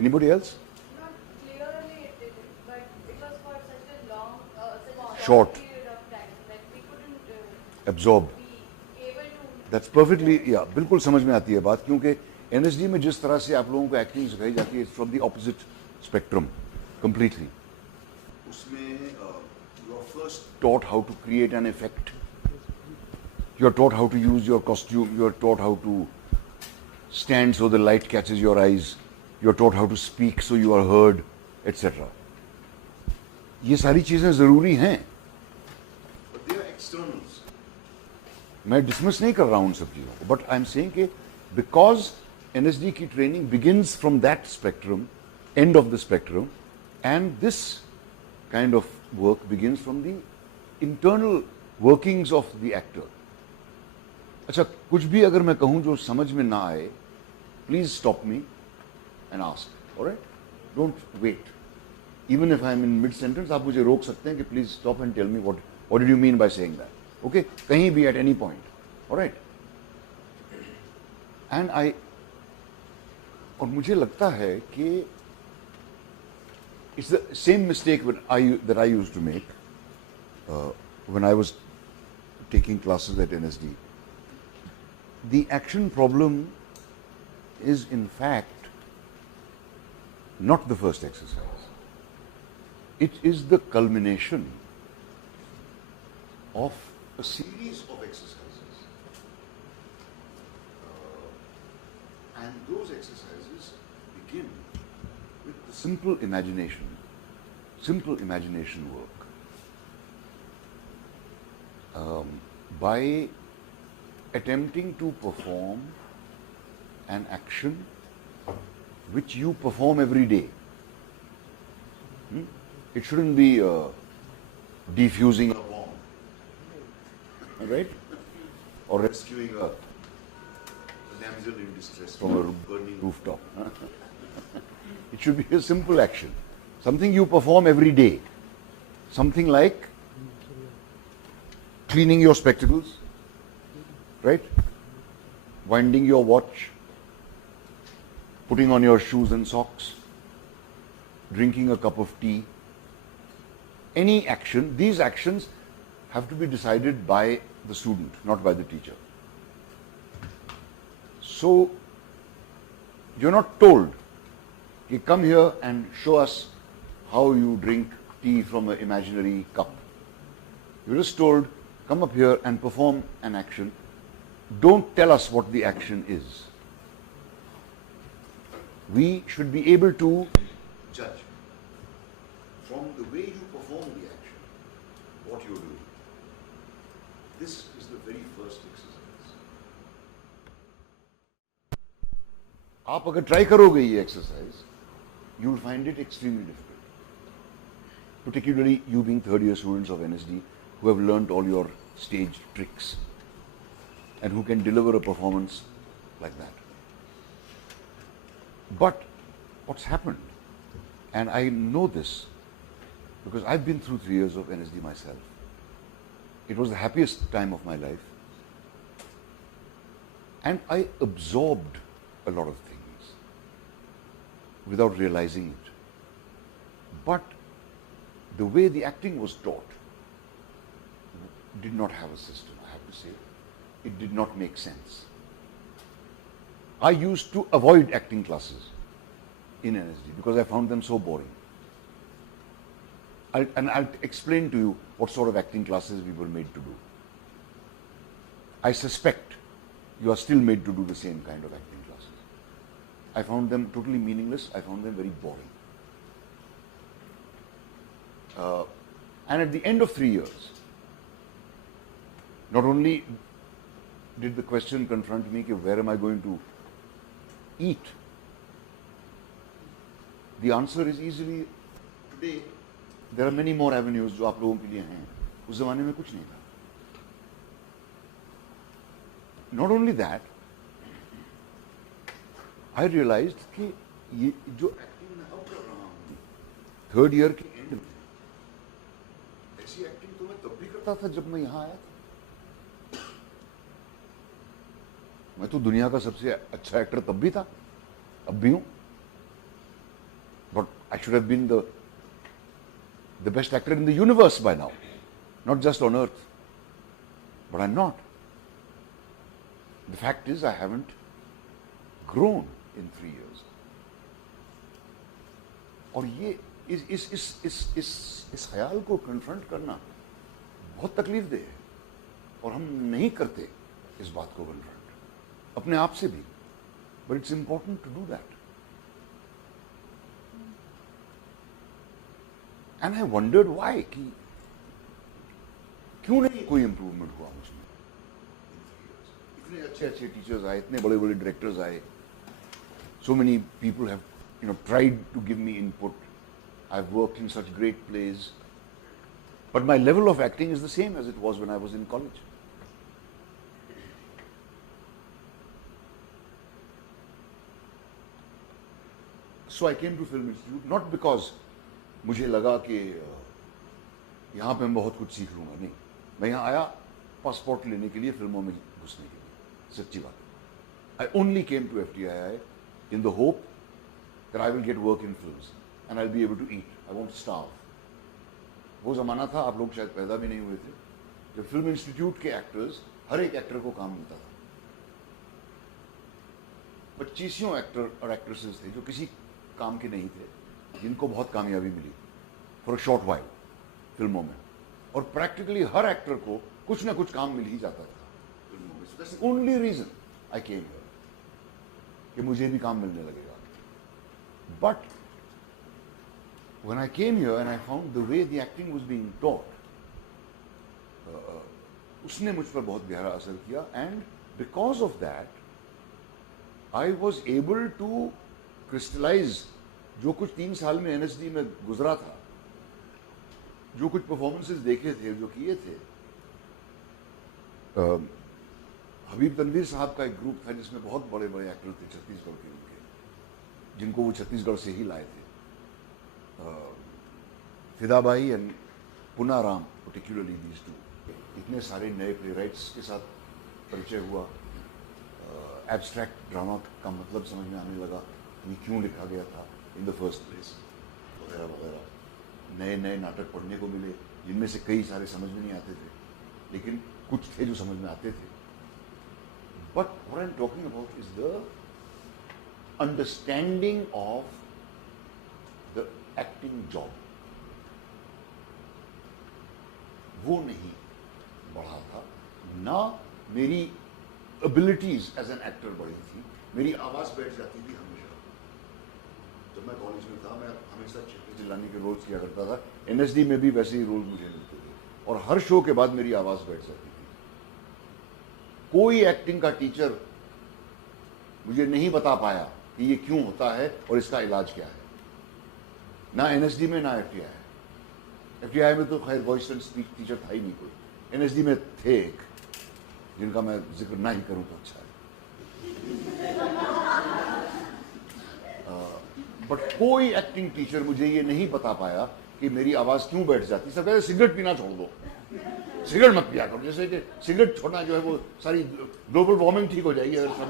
Anybody else? Not clearly it didn't, but it was for such a long, such a Short. period of time that we couldn't Absorb. be able to. That's perfectly, yeah, बिल्कुल समझ में आती है बात, क्योंकि NSD में जिस तरह से आप लोगों को एक्टिंग सिखाई जाती है from the opposite spectrum completely. उसमें you are first taught how to create an effect, you are taught how to use your costume, you are taught how to stand so the light catches your eyes, you're taught how to speak so you are heard, etc. ये सारी चीजें जरूरी हैं, but they are externals. मैं dismiss नहीं कर रहा हूं उन सब चीजों को, बट आई एम सेइंग कि बिकॉज एनएसडी की training begins from that spectrum, end of the spectrum, and this kind of work begins from the internal workings of the actor. अच्छा, कुछ भी अगर मैं कहूं जो समझ में ना आए, please stop me and ask. Alright, don't wait. Even if I am in mid sentence, आप मुझे रोक सकते हैं कि please stop and tell me what did you mean by saying that. Okay, कहीं भी at any point. Alright. And I, और मुझे लगता है कि it's the same mistake that I used to make when I was taking classes at NSD. The action problem is in fact not the first exercise. It is the culmination of a series of exercises. And those exercises begin with the simple imagination work. By attempting to perform an action which you perform every day. It shouldn't be defusing a bomb, right? Or rescuing a damsel in distress from a burning rooftop. It should be a simple action, something you perform every day. Something like cleaning your spectacles, right? Winding your watch, putting on your shoes and socks, drinking a cup of tea. Any action, these actions have to be decided by the student, not by the teacher. So, you're not told, you come here and show us how you drink tea from an imaginary cup. You're just told, come up here and perform an action. Don't tell us what the action is. We should be able to judge from the way you perform the action what you're doing. This is the very first exercise. आप अगर try करोगे ये exercise, you will find it extremely difficult. Particularly you being third year students of NSD who have learnt all your stage tricks and who can deliver a performance like that. But what's happened, and I know this because I've been through 3 years of NSD myself. It was the happiest time of my life. And I absorbed a lot of things without realizing it. But the way the acting was taught did not have a system, I have to say. It did not make sense. I used to avoid acting classes in NSD because I found them so boring. I'll explain to you what sort of acting classes we were made to do. I suspect you are still made to do the same kind of acting classes. I found them totally meaningless. I found them very boring. And at the end of 3 years, not only did the question confront me, where am I going to eat? The answer is easily, today there are many more avenues जो आप लोगों के लिए हैं. उस जमाने में कुछ नहीं था. Not only that, I realized कि ये जो एक्टिंग मैं अब कर रहा हूँ थर्ड ईयर के एंड में, ऐसी एक्टिंग तो मैं तब भी करता था जब मैं यहाँ आया था. मैं तो दुनिया का सबसे अच्छा एक्टर तब भी था, अब भी हूं. I should have been the best actor in the universe by now, not just on earth. But I'm not. The fact is, I haven't grown in 3 years. और ये इस ख्याल को कन्फ्रंट करना बहुत तकलीफ दे है, और हम नहीं करते इस बात को कन्फ्रंट अपने आप से भी. But it's important to do that. And I wondered why, कि क्यों नहीं कोई इंप्रूवमेंट हुआ मुझमें. इतने अच्छे अच्छे टीचर्स आए, इतने बड़े बड़े डायरेक्टर्स आए, so many people have tried to give me input. I've worked in such great plays, but my level of acting is the same as it was when I was in college. So I came to Film Institute not because मुझे लगा कि यहाँ पे मैं बहुत कुछ सीख लूँगा, नहीं. मैं यहाँ आया पासपोर्ट लेने के लिए, फिल्मों में घुसने के लिए, सच्ची बात. I only came to FTII in the hope that I will get work in films and I'll be able to eat. I won't starve. वो ज़माना था, आप लोग शायद पैदा भी नहीं हुए थे, जब फिल्म इंस्टीट्यूट के एक्टर्स, हर एक एक्टर को काम मिलता था. 25 एक्टर और एक्ट्रेसेस थे जो किसी काम के नहीं थे, जिनको बहुत कामयाबी मिली फॉर अ शॉर्ट वाइल फिल्मों में. और प्रैक्टिकली हर एक्टर को कुछ ना कुछ काम मिल ही जाता था फिल्मों में. That's the only reason I came here, कि मुझे भी काम मिलने लगेगा. But when I came here and I found the way the acting was being taught, उसने मुझ पर बहुत गहरा असर किया. And because of that, I was able to crystallize जो कुछ 3 साल में NSD में गुजरा था, जो कुछ परफॉर्मेंसेस देखे थे, जो किए थे. हबीब तनवीर साहब का एक ग्रुप था जिसमें बहुत बड़े बड़े एक्टर थे छत्तीसगढ़ के, उनके, जिनको वो छत्तीसगढ़ से ही लाए थे. Fidabai and Punaram particularly, these two. इतने सारे नए प्ले राइट्स के साथ परिचय हुआ. एब्स्ट्रैक्ट ड्रामा का मतलब समझ में आने लगा, ये क्यों लिखा गया था इन द फर्स्ट प्लेस, वगैरह वगैरह. नए नए नाटक पढ़ने को मिले, जिनमें से कई सारे समझ में नहीं आते थे, लेकिन कुछ थे जो समझ में आते थे. But what I am talking about is the understanding of the acting job. वो नहीं बढ़ा था, ना मेरी एबिलिटीज एज एन एक्टर बढ़ी थी. मेरी आवाज बैठ जाती थी हमेशा. जब मैं कॉलेज में था, मैं हमेशा चिल्लाने के रोल्स किया करता था. NSD में भी वैसे ही रोल मुझे मिलते थे, और हर शो के बाद मेरी आवाज बैठ जाती थी. कोई एक्टिंग का टीचर मुझे नहीं बता पाया कि ये क्यों होता है और इसका इलाज क्या है, ना NSD में ना FTI में. तो खैर वॉइस एंड स्पीच टीचर था ही नहीं कोई. NSD में थे एक, जिनका मैं जिक्र ना ही करूं तो अच्छा है. बट कोई एक्टिंग टीचर मुझे ये नहीं बता पाया कि मेरी आवाज क्यों बैठ जाती. सब कहते सिगरेट पीना छोड़ दो, सिगरेट मत पिया करो, जैसे कि सिगरेट छोड़ना जो है वो सारी ग्लोबल वार्मिंग ठीक हो जाएगी अगर सब.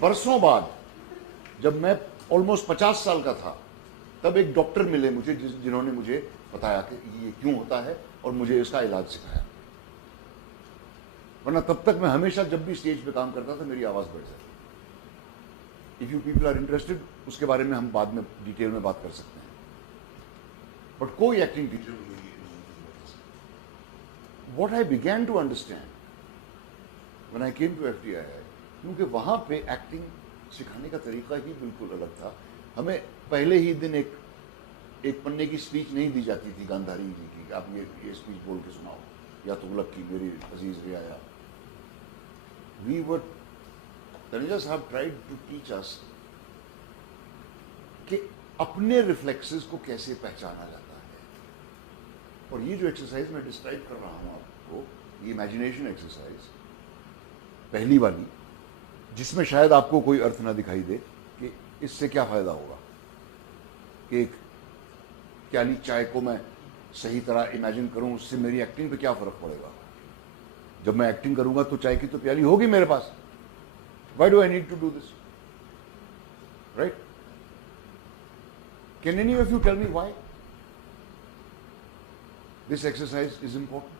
बरसों बाद जब मैं ऑलमोस्ट 50 साल का था, तब एक डॉक्टर मिले मुझे, जिन्होंने मुझे बताया कि ये क्यों होता है और मुझे इसका इलाज सिखाया. वरना तब तक मैं हमेशा जब भी स्टेज पे काम करता था, मेरी आवाज बढ़ जाती. If you people are interested, उसके बारे में हम बाद में डिटेल में बात कर सकते हैं. बट कोई एक्टिंग टीचर नहीं. What I began to understand when I came to FTI, क्योंकि वहां पे एक्टिंग सिखाने का तरीका ही बिल्कुल अलग था. हमें पहले ही दिन एक पन्ने की स्पीच नहीं दी जाती थी गांधारी जी की, आप ये स्पीच बोल के सुनाओ, या तुगलक की मेरी अजीज रियाया. वी वर तनुजा साहब ट्राइड टू टीच अस कि अपने रिफ्लेक्सेस को कैसे पहचाना जाता है. और ये जो एक्सरसाइज मैं डिस्क्राइब कर रहा हूं आपको, ये इमेजिनेशन एक्सरसाइज, पहली वाली, जिसमें शायद आपको कोई अर्थ ना दिखाई दे कि इससे क्या फायदा होगा, कि एक प्याली चाय को मैं सही तरह इमेजिन करूं, उससे मेरी एक्टिंग पे क्या फर्क पड़ेगा. जब मैं एक्टिंग करूंगा तो चाय की तो प्याली होगी मेरे पास. Why do I need to do this. Right? Can any of you tell me why this exercise is important?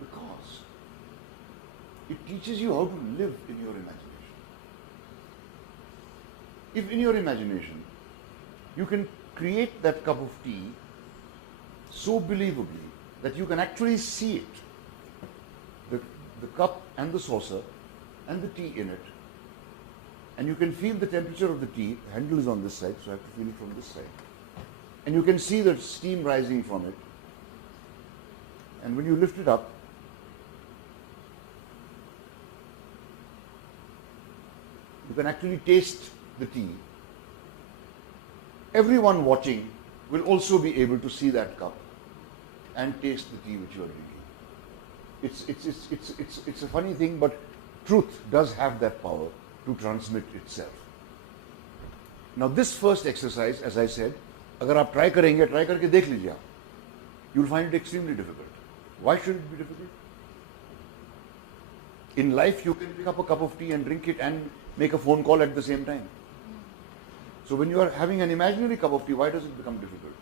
Because it teaches you how to live in your imagination. If in your imagination you can create that cup of tea so believably that you can actually see it, the cup and the saucer and the tea in it, and you can feel the temperature of the tea. The handle is on this side, so I have to feel it from this side. And you can see the steam rising from it. And when you lift it up, you can actually taste the tea. Everyone watching will also be able to see that cup and taste the tea which you are drinking. It's a funny thing, but truth does have that power to transmit itself. Now this first exercise, as I said, अगर आप try करेंगे, try करके देख लीजिए आप, you will find it extremely difficult. Why should it be difficult? In life, you can pick up a cup of tea and drink it and make a phone call at the same time. So when you are having an imaginary cup of tea, why does it become difficult?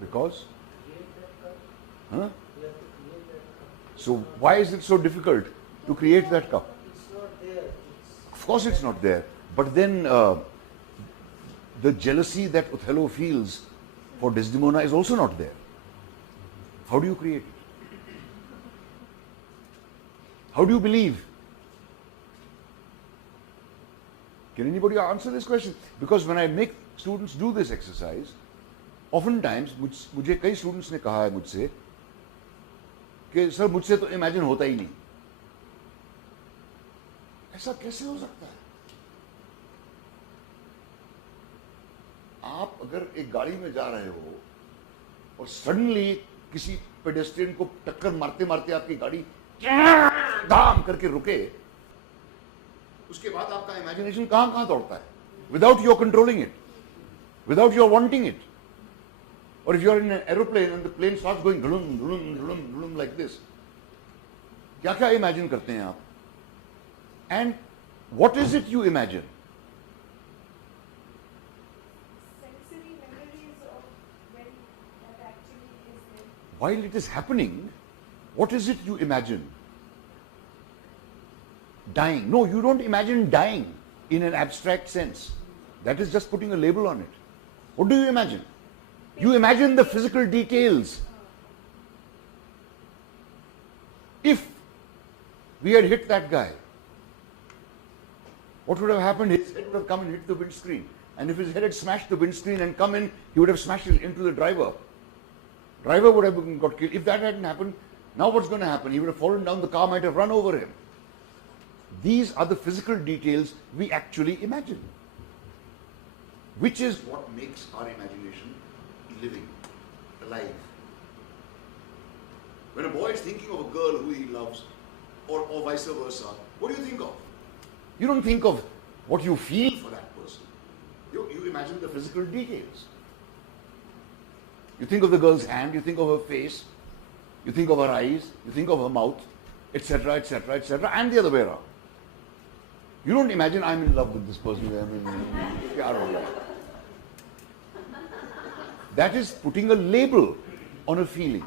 Because? Huh? So why is it so difficult to create that cup? It's not there. Of course it's not there. But then the jealousy that Othello feels for Desdemona is also not there. How do you create it? How do you believe? Can anybody answer this question? Because when I make students do this exercise, oftentimes मुझे कई students ने कहा है मुझसे कि sir मुझसे तो imagine होता ही नहीं. ऐसा कैसे हो सकता है? आप अगर एक गाड़ी में जा रहे हो और सडनली किसी पेडेस्ट्रियन को टक्कर मारते मारते आपकी गाड़ी दाम करके रुके, उसके बाद आपका इमेजिनेशन कहां कहां दौड़ता है, without your controlling it, without your wanting it. Or if you are in an aeroplane and the plane starts going dhulum, dhulum, dhulum, dhulum like this, क्या क्या imagine करते हैं आप? And what is it you imagine? Sensory memories of when that actually is there. While it is happening, what is it you imagine? Dying. No, you don't imagine dying in an abstract sense. That is just putting a label on it. What do you imagine? You imagine the physical details. If we had hit that guy, what would have happened? His head would have come and hit the windscreen. And if his head had smashed the windscreen and come in, he would have smashed it into the driver. Driver would have got killed. If that hadn't happened, now what's going to happen? He would have fallen down, the car might have run over him. These are the physical details we actually imagine, which is what makes our imagination living, alive. When a boy is thinking of a girl who he loves, or vice versa, what do you think of? You don't think of what you feel for that person. You imagine the physical details. You think of the girl's hand, you think of her face, you think of her eyes, you think of her mouth, etc., etc., etc., and the other way around. You don't imagine I'm in love with this person. That is putting a label on a feeling.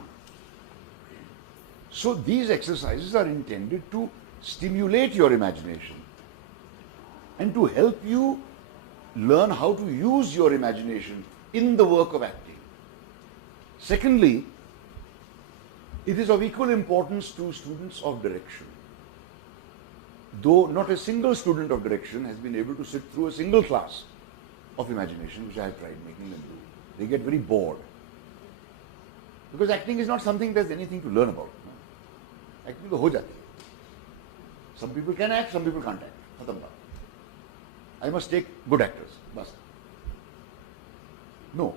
So these exercises are intended to stimulate your imagination and to help you learn how to use your imagination in the work of acting. Secondly, it is of equal importance to students of direction. Though not a single student of direction has been able to sit through a single class of imagination, which I have tried making them do. They get very bored. Because acting is not something there's anything to learn about. Acting to ho jati hai. Some people can act, some people can't act. Khatam baat. I must take good actors. Bas. No.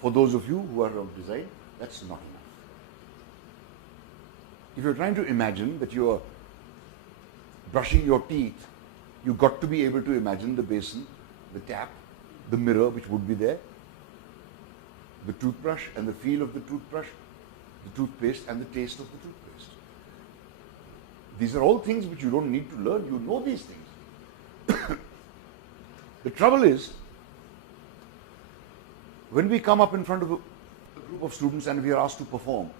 For those of you who are of design, that's not enough. If you're trying to imagine that you are brushing your teeth, you've got to be able to imagine the basin, the tap, the mirror which would be there, the toothbrush and the feel of the toothbrush, the toothpaste and the taste of the toothpaste. These are all things which you don't need to learn. You know these things. The trouble is, when we come up in front of a group of students and we are asked to perform,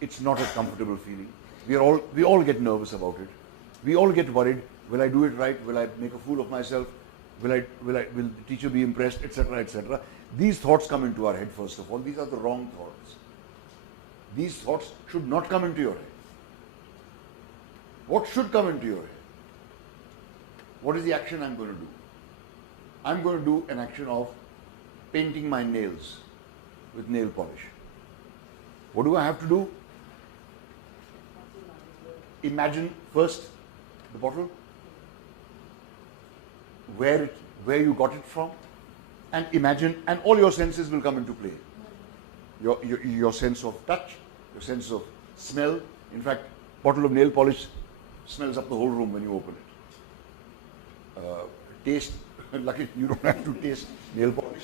it's not a comfortable feeling. We all get nervous about it. We all get worried. Will I do it right? Will I make a fool of myself? Will the teacher be impressed, etc., etc. These thoughts come into our head first of all. These are the wrong thoughts. These thoughts should not come into your head. What should come into your head? What is the action I'm going to do? I'm going to do an action of painting my nails with nail polish. What do I have to do? Imagine first the bottle, where you got it from, and imagine, and all your senses will come into play. Your sense of touch, your sense of smell. In fact, bottle of nail polish smells up the whole room when you open it. Taste, lucky you don't have to taste nail polish.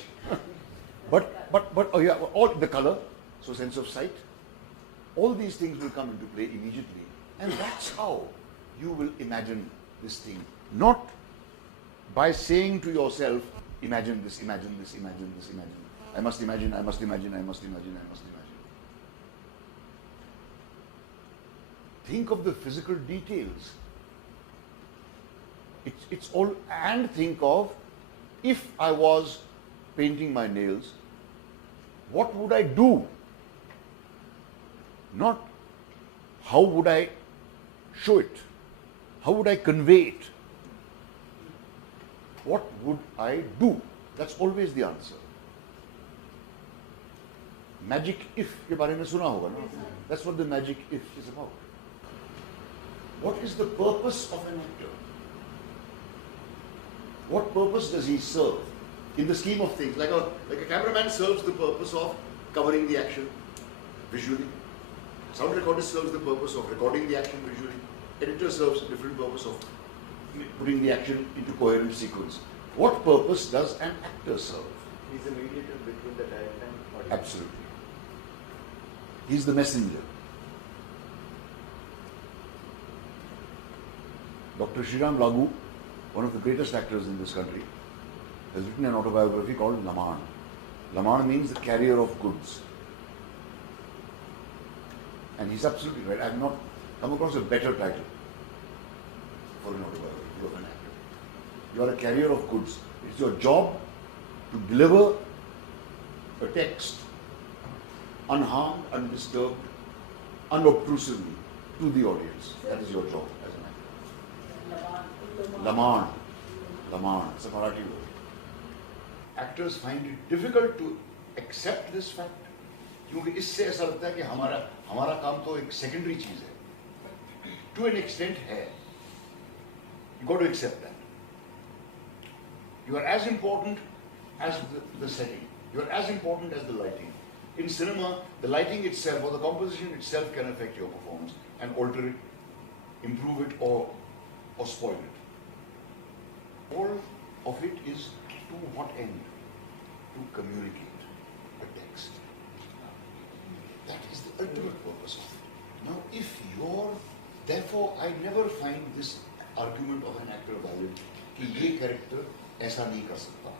but oh yeah, all the color, so sense of sight, all these things will come into play immediately. And that's how you will imagine this thing. Not by saying to yourself, imagine this, imagine this, imagine this, imagine. I must imagine, I must imagine, I must imagine, I must imagine. Think of the physical details. It's all, and think of, if I was painting my nails, what would I do? Not how would I show it? How would I convey it? What would I do? That's always the answer. Magic if के बारे में सुना होगा ना? That's what the magic if is about. What is the purpose of an actor? What purpose does he serve in the scheme of things? Like a cameraman serves the purpose of covering the action visually. Sound recorder serves the purpose of recording the action visually. Editor serves a different purpose of putting the action into coherent sequence. What purpose does an actor serve? He's a mediator between the director and audience. Absolutely. He's the messenger. Dr. Sriram Lagu, one of the greatest actors in this country, has written an autobiography called Laman. Laman means the carrier of goods. And he's absolutely right. I have not come across a better title for an autobiography of an actor. You are a carrier of goods. It's your job to deliver a text unharmed, undisturbed, unobtrusively to the audience. That is your job as an actor. Laman. Laman. It's a Marathi word. Actors find it difficult to accept this fact. क्योंकि इससे ऐसा लगता है कि हमारा काम तो एक सेकेंडरी चीज है. To an extent है. You got to accept that. You are as important as the setting. You are as important as the lighting. In cinema, the lighting itself or the composition itself can affect your performance and alter it, improve it, or spoil it. All of it is to what end? To communicate a text. That is the ultimate purpose of it. Now, therefore, I never find this argument of an actor valid कि ये character ऐसा नहीं कर सकता.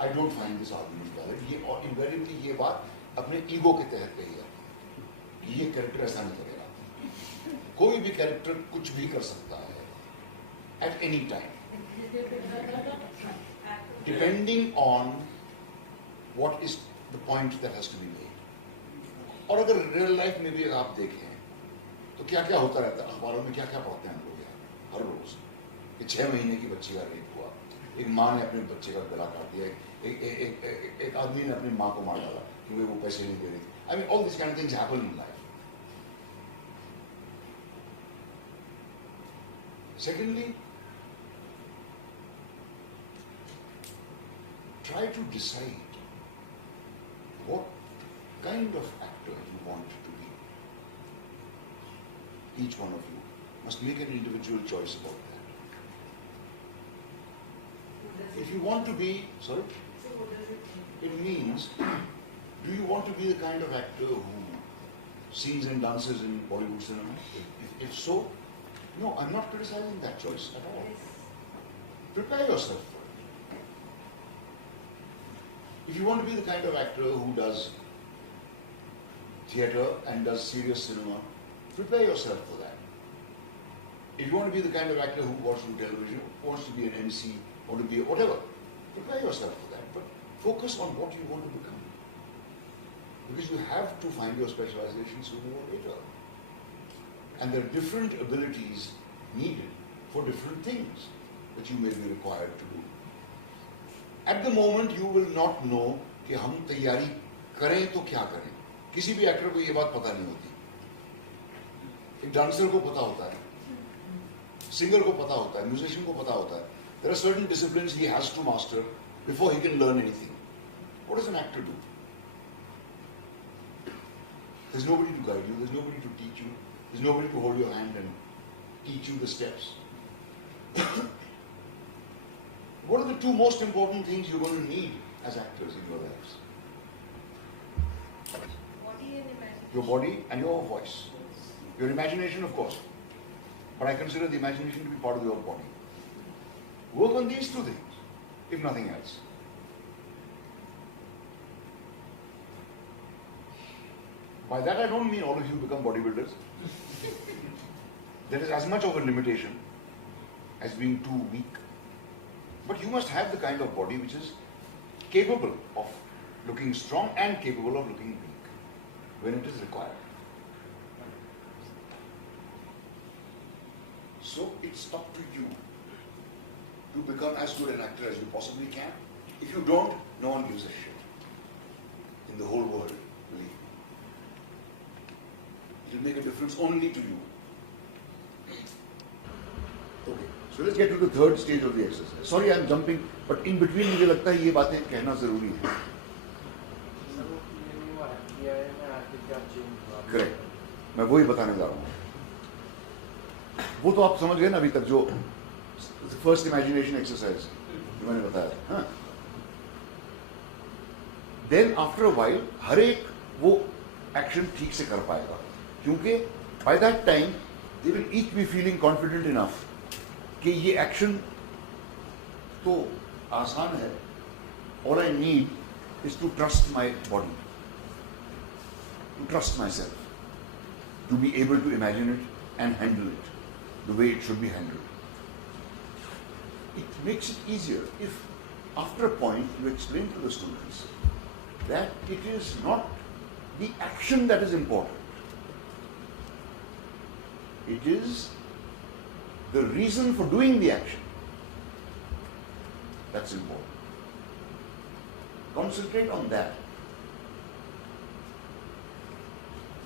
I don't find this argument valid. ये और invariably ये बात अपने ego के तहत कही है कि ये character ऐसा नहीं करेगा. कोई भी character कुछ भी कर सकता है at any time, depending on what is the point that has to be made. और अगर रियल लाइफ में भी आप देखें तो क्या क्या होता रहता है. अखबारों में क्या क्या पढ़ते हैं हम लोग यार हर रोज कि 6 महीने की बच्ची का रेप हुआ, एक माँ ने अपने बच्चे का गला काट दिया, एक आदमी ने अपनी माँ को मार डाला क्योंकि वो पैसे नहीं दे रही थी. I mean all this kind of things happen in life. Secondly, try to decide what kind of actor you want to be. Each one of you must make an individual choice about that. If you want to be, sorry? It means, do you want to be the kind of actor who sings and dances in Bollywood cinema? If so, No, I'm not criticizing that choice at all. Prepare yourself for it. If you want to be the kind of actor who does theatre and does serious cinema, prepare yourself for that. If you want to be the kind of actor who wants to do television, wants to be an MC, want to be whatever, prepare yourself for that. But focus on what you want to become. Because you have to find your specialization sooner or later. And there are different abilities needed for different things that you may be required to do. At the moment, you will not know कि हम तैयारी करें तो क्या करें. किसी भी actor को ये बात पता नहीं होती. एक डांसर को पता होता है, सिंगर को पता होता है, म्यूजिशियन को पता होता है. There are certain disciplines he has to master before he can learn anything. What does an actor do? There's nobody to guide you, there's nobody to teach you, there's nobody to hold your hand and teach you the steps. What are the two most important things you're going to need as actors in your lives? Body and imagination. Your body and your voice. Your imagination, of course. But I consider the imagination to be part of your body. Work on these two things, if nothing else. By that I don't mean all of you become bodybuilders. That is as much of a limitation as being too weak. But you must have the kind of body which is capable of looking strong and capable of looking weak when it is required. So it's up to you to become as good an actor as you possibly can. If you don't, no one gives a shit in the whole world, believe me. It will make a difference only to you. Okay, so let's get to the third stage of the exercise. Sorry, I'm jumping, but in between मुझे लगता है ये बातें कहना जरूरी है. Correct. मैं वही बताने जा रहा हूँ. वो तो आप समझ गए ना अभी तक जो फर्स्ट इमेजिनेशन एक्सरसाइज जो मैंने बताया था. हाँ. Then after a while हर एक वो एक्शन ठीक से कर पाएगा क्योंकि by that time they will each be feeling confident enough कि ये एक्शन तो आसान है. All I need is to trust my body, to trust myself, to be able to imagine it and handle it the way it should be handled. It makes it easier if after a point you explain to the students that it is not the action that is important. It is the reason for doing the action that's important. Concentrate on that.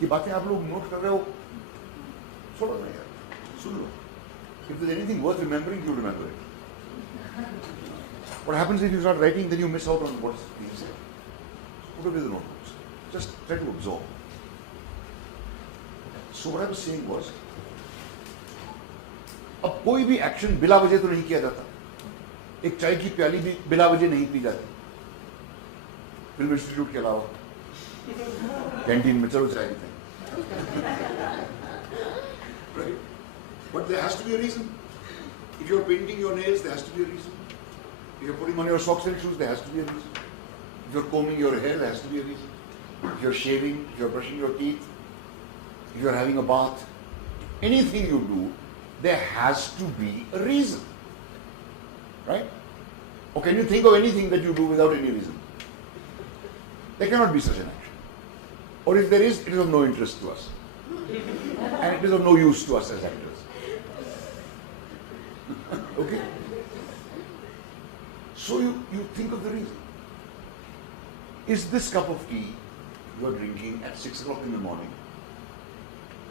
ये बातें आप लोग note कर रहे हो, छोड़ो ना यार, सुन लो. If there's anything worth remembering, you remember it. What happens if you start writing, then you miss out on what's being said. Put away the notebooks. Just try to absorb. So what I was saying was, अब कोई भी action बिला वजह तो नहीं किया जाता. एक चाय की प्याली भी बिला वजह नहीं पी जाती. फिल्म इंस्टीट्यूट के अलावा कैंटीन में चलो चाय पीते हैं. Right? But there has to be a reason. If you're painting your nails, there has to be a reason. If you're putting on your socks and shoes, there has to be a reason. If you're combing your hair, there has to be a reason. If you're shaving, if you're brushing your teeth, if you're having a bath, anything you do, there has to be a reason. Right? Or can you think of anything that you do without any reason? There cannot be such an action. Or if there is, it is of no interest to us. And it is of no use to us as actors. Okay? So you think of the reason. Is this cup of tea you are drinking at 6 o'clock in the morning,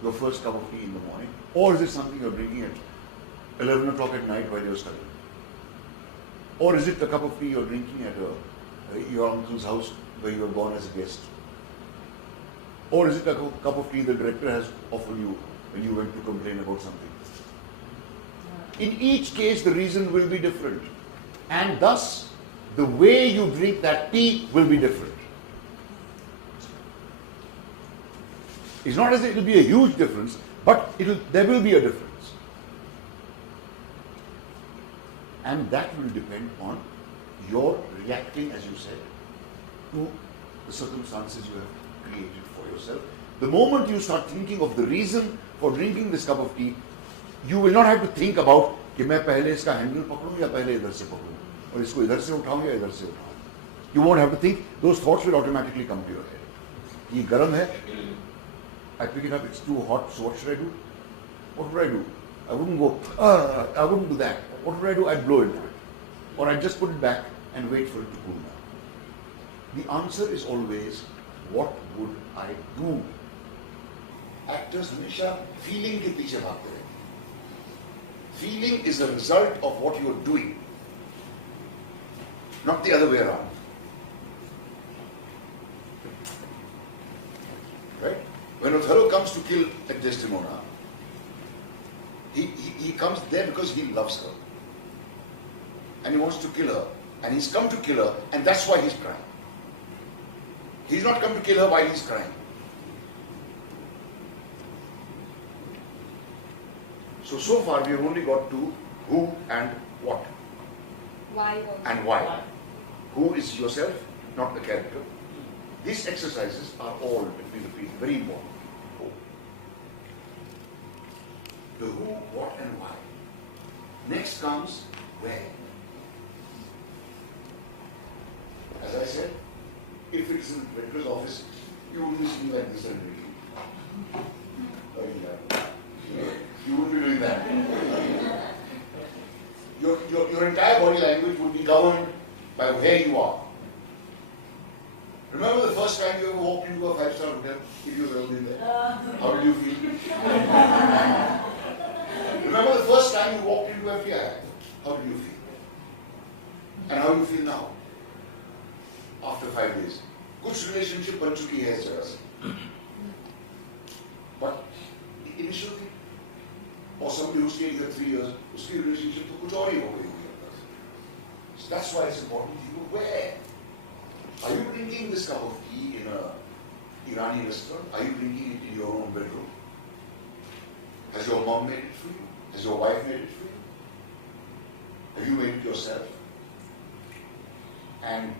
your first cup of tea in the morning, or is it something you're drinking at 11 o'clock at night while you're studying? Or is it a cup of tea you're drinking at your uncle's house where you have gone as a guest? Or is it a cup of tea the director has offered you when you went to complain about something? In each case, the reason will be different. And thus, the way you drink that tea will be different. It's not as if it will be a huge difference, but there will be a difference. And that will depend on your reacting, as you said, to the circumstances you have created for yourself. The moment you start thinking of the reason for drinking this cup of tea, you will not have to think about कि मैं पहले इसका handle पकड़ूं या पहले इधर से पकड़ूं और इसको इधर से उठाऊं या इधर से उठाऊं. You won't have to think. Those thoughts will automatically come to your head. ये गर्म है. I pick it up. It's too hot. So what should I do? What would I do? I wouldn't go. I wouldn't do that. What would I do? I'd blow into it, or I'd just put it back and wait for it to cool down. The answer is always, what would I do? Actors हमेशा feeling के पीछे भागते हैं. Feeling is a result of what you're doing, not the other way around. Right? When Othello comes to kill Desdemona, he comes there because he loves her. And he wants to kill her. And he's come to kill her, and that's why he's crying. He's not come to kill her while he's crying. So far we have only got to who and what. Why also? And why. Who is yourself, not the character. These exercises are all, let me repeat, very important. The who, what and why. Next comes where. As I said, if it's in the editor's office, you wouldn't be sitting like this and reading. You wouldn't be doing that. Your entire body language would be governed by where you are. Remember the first time you ever walked into a 5-star hotel, if you've ever been there? How did you feel? Remember the first time you walked into FTI? How did you feel? And how do you feel now? After 5 days. Kuch relationship ban chuki hai is jagah se. But initially, or somebody who stayed here 3 years, uski relationship to kuch aur hi ho gayi hogi. So that's why it's important to you where. Are you drinking this cup of tea in a Irani restaurant? Are you drinking it in your own bedroom? Has your mom made it for you? Has your wife made it for you? Have you made it yourself? And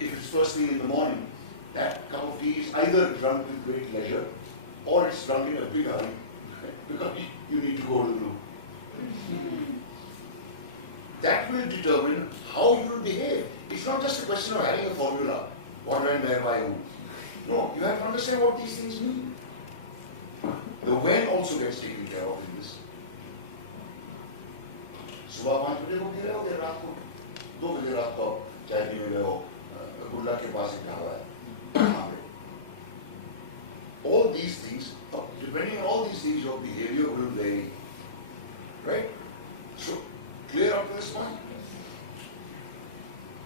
if it's first thing in the morning, that cup of tea is either drunk with great leisure or it's drunk in a big hurry because you need to go to the loo. That will determine how you will behave. It's not just a question of having a formula. What, when, where, why, who. No, you have to understand what these things mean. The when also gets taken care of in this. सुबह 5 बजे को गिरे हो, रात को 2 बजे रात को चाय पीने गए हो, गुल्ला के पास एक ढाबा है. All these things, depending on all these things, your behavior will vary. Right? So, clear up to this point?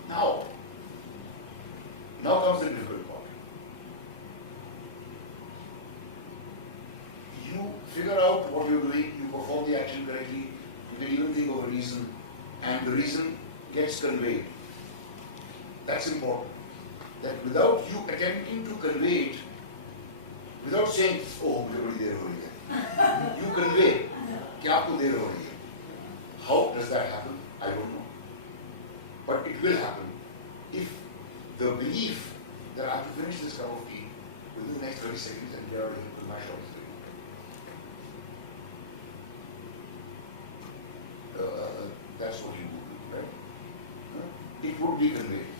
Now comes the difficult part. You figure out what you're doing, you perform the action correctly, you can even think of a reason, and the reason gets conveyed. That's important. That without you attempting to convey it, without saying, oh, मुझे बड़ी देर हो रही है, you convey कि आपको देर हो रही है. How does that happen? I don't know. But it will happen if the belief that I have to finish this cup of tea within the next 30 seconds and get out of here with my shop is that's what you would do, right? It would be conveyed.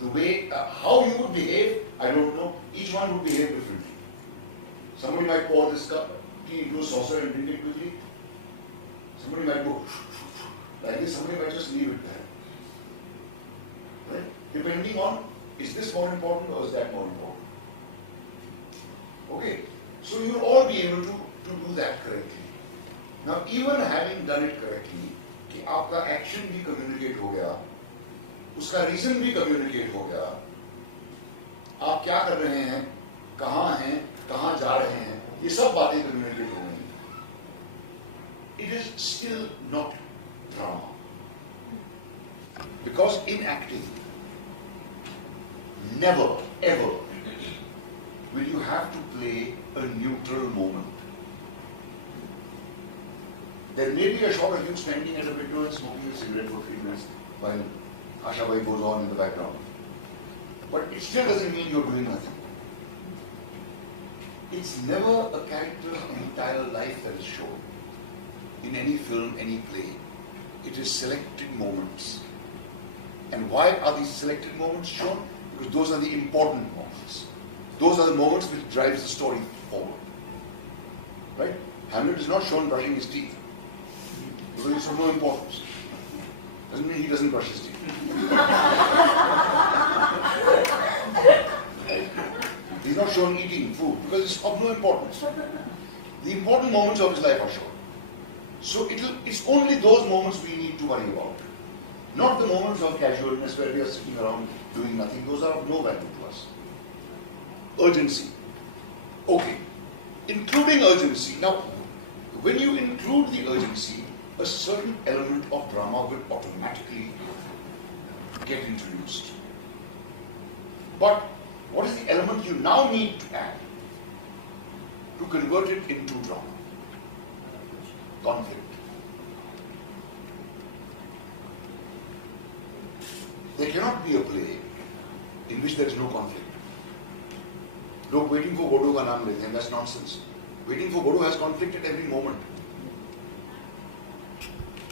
The way, how you would behave, I don't know. Each one would behave differently. Somebody might pour this cup tea into a saucer and drink it quickly. Somebody might go like this, somebody might just leave it there. Right? Depending on, is this more important or is that more important? Okay, so you'll all be able to do that correctly. Now, even having done it correctly, कि आपका action भी communicate हो गया, उसका reason भी communicate हो गया, आप क्या कर रहे हैं, कहाँ जा रहे हैं, ये सब बातें communicate हो गई. It is still not drama. Because in acting, never, ever will you have to play a neutral moment. There may be a shot of you standing at a window and smoking a cigarette for 3 minutes while Asha Bhai goes on in the background. But it still doesn't mean you're doing nothing. It's never a character's entire life that is shown in any film, any play. It is selected moments. And why are these selected moments shown? Because those are the important moments. Those are the moments which drives the story forward. Right? Hamlet is not shown brushing his teeth. Because it's of no importance. Doesn't mean he doesn't brush his teeth. Right? He's not shown eating food because it's of no importance. The important moments of his life are shown. So it's only those moments we need to worry about. Not the moments of casualness where we are sitting around doing nothing. Those are of no value to us. Urgency. Okay. Including urgency. Now, when you include the urgency, a certain element of drama will automatically get introduced. But what is the element you now need to add to convert it into drama? Conflict. There cannot be a play in which there is no conflict. Look, Waiting for Godot ka naam lete hain, that's nonsense. Waiting for Godot has conflict at every moment.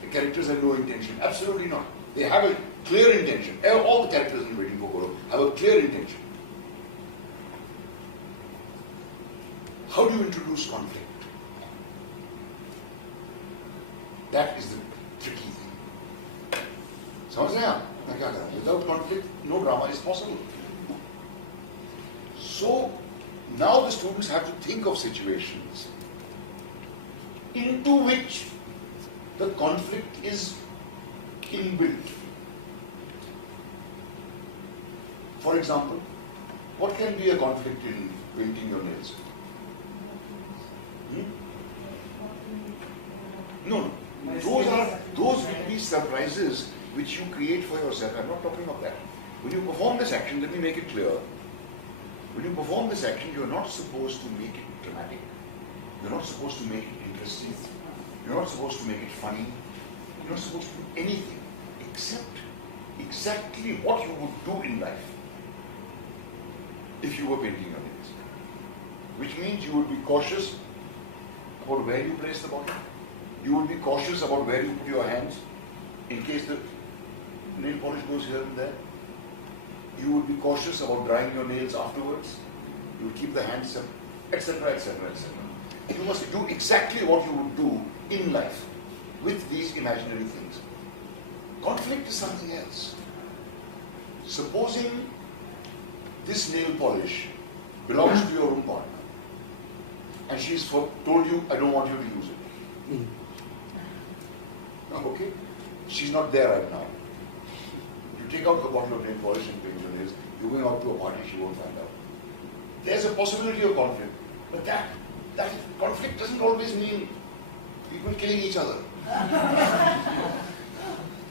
The characters have no intention. Absolutely not. They have a clear intention. All the characters in Waiting for Godot have a clear intention. How do you introduce conflict? That is the tricky thing. समझ रहे हैं आप? मैं क्या करूँ? Without conflict, no drama is possible. So now the students have to think of situations into which the conflict is inbuilt. For example, what can be a conflict in painting your nails? No. Those will be surprises which you create for yourself. I'm not talking of that. When you perform this action, let me make it clear. When you perform this action, you're not supposed to make it dramatic. You're not supposed to make it interesting. You're not supposed to make it funny. You're not supposed to do anything except exactly what you would do in life if you were painting your nails. Which means you would be cautious about where you place the bottle. You would be cautious about where you put your hands in case the nail polish goes here and there. You would be cautious about drying your nails afterwards. You would keep the hands up, etc., etc., etc. You must do exactly what you would do in life with these imaginary things. Conflict is something else. Supposing this nail polish belongs to your room partner and she's told you, I don't want you to use it. Okay? She's not there right now. You take out the bottle of nail polish and paint your nails. You're going out to a party, she won't find out. There's a possibility of conflict. But that conflict doesn't always mean people killing each other.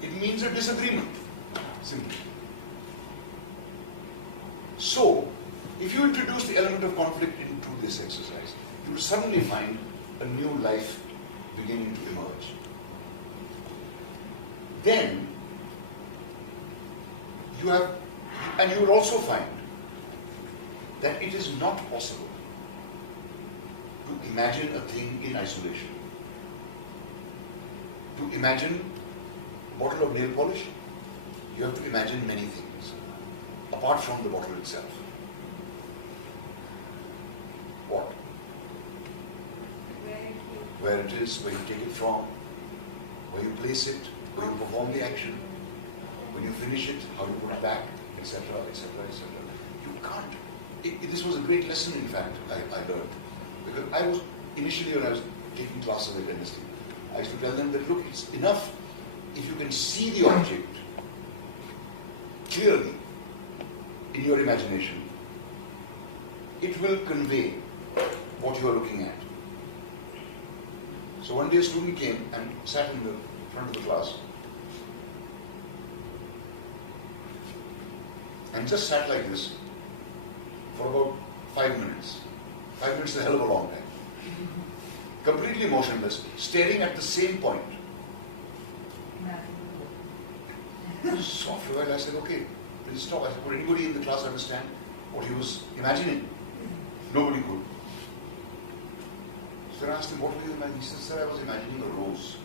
It means a disagreement. Simply. So, if you introduce the element of conflict into this exercise, you will suddenly find a new life beginning to emerge. Then, you will also find that it is not possible to imagine a thing in isolation. To imagine a bottle of nail polish, you have to imagine many things, apart from the bottle itself. What? Where it is, where you take it from, where you place it, where you perform the action, when you finish it, how you put it back, etc., etc., etc. You can't. This was a great lesson, in fact, I learned. Because I was, initially when I was taking classes at NST, I used to tell them that, look, it's enough if you can see the object clearly in your imagination, it will convey what you are looking at. So one day a student came and sat in the front of the class and just sat like this for about 5 minutes. 5 minutes is a hell of a long time. completely motionless, staring at the same point. So after a while I said, okay, please stop. I said, could anybody in the class understand what he was imagining? Nobody could. So I asked him, what were you imagining? He said, sir, I was imagining a rose.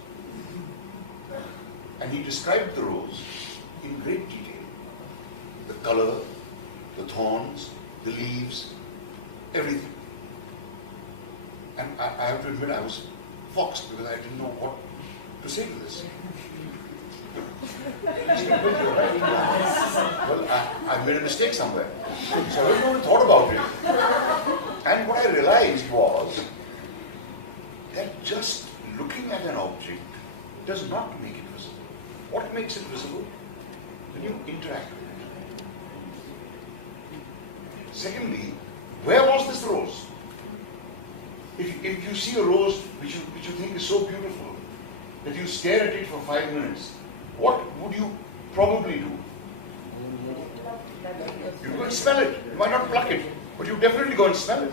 And he described the rose in great detail. The color, the thorns, the leaves, everything. And I have to admit I was foxed because I didn't know what to say to this. Well, I made a mistake somewhere. So I really thought about it. And what I realized was that just looking at an object does not make it visible. What makes it visible? When you interact with it. Secondly, where was this rose? If you see a rose which you think is so beautiful that you stare at it for 5 minutes, what would you probably do? You go and smell it. You might not pluck it, but you definitely go and smell it.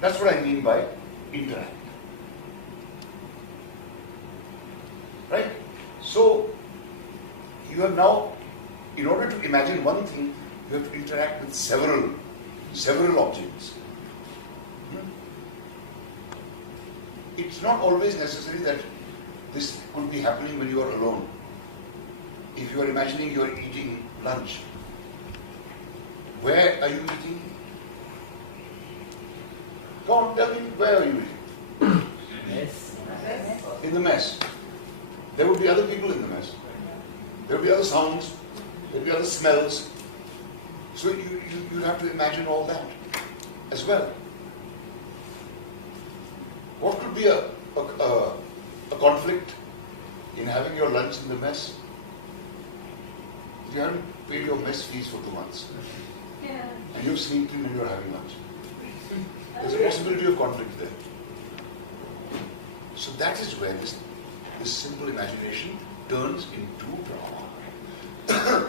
That's what I mean by interact. Right? So, you have now, in order to imagine one thing, you have to interact with several objects. It's not always necessary that this could be happening when you are alone. If you are imagining you are eating lunch, where are you eating? Go on, tell me, where are you eating? Yes. In the mess. There would be other people in the mess. There would be other sounds. There would be other smells. So you have to imagine all that as well. What could be a conflict in having your lunch in the mess? You haven't paid your mess fees for 2 months. Yeah. And you sneaked in and you're having lunch. There's a possibility of conflict there. So that is where this simple imagination turns into drama.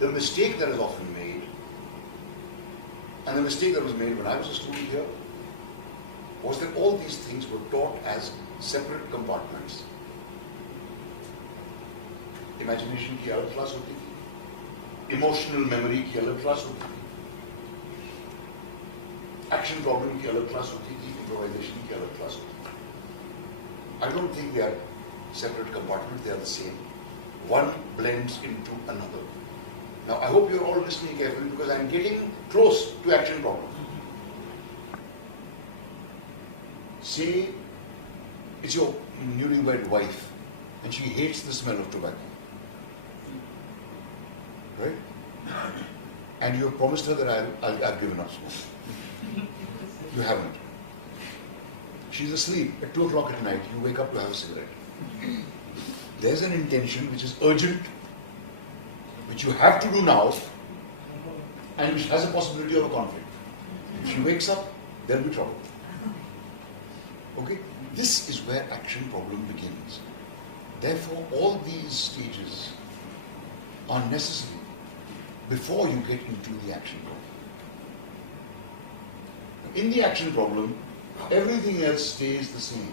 The mistake that is often made, and the mistake that was made when I was a student here, was that all these things were taught as separate compartments. Imagination की अलग class होती थी, emotional memory की अलग class होती थी, action problem की अलग क्लास होती थी, improvisation की अलग क्लास होती थी. I don't think they are separate compartments, they are the same. One blends into another. Now I hope you're all listening carefully because I'm getting close to action problem. Say it's your newlywed wife and she hates the smell of tobacco. Right? And you have promised her that I've given up smoking. You haven't. She's asleep at 2 o'clock at night. You wake up to have a cigarette. There's an intention which is urgent, which you have to do now, and which has a possibility of a conflict. If she wakes up, there'll be trouble. Okay? This is where action problem begins. Therefore, all these stages are necessary before you get into the action problem. In the action problem, everything else stays the same.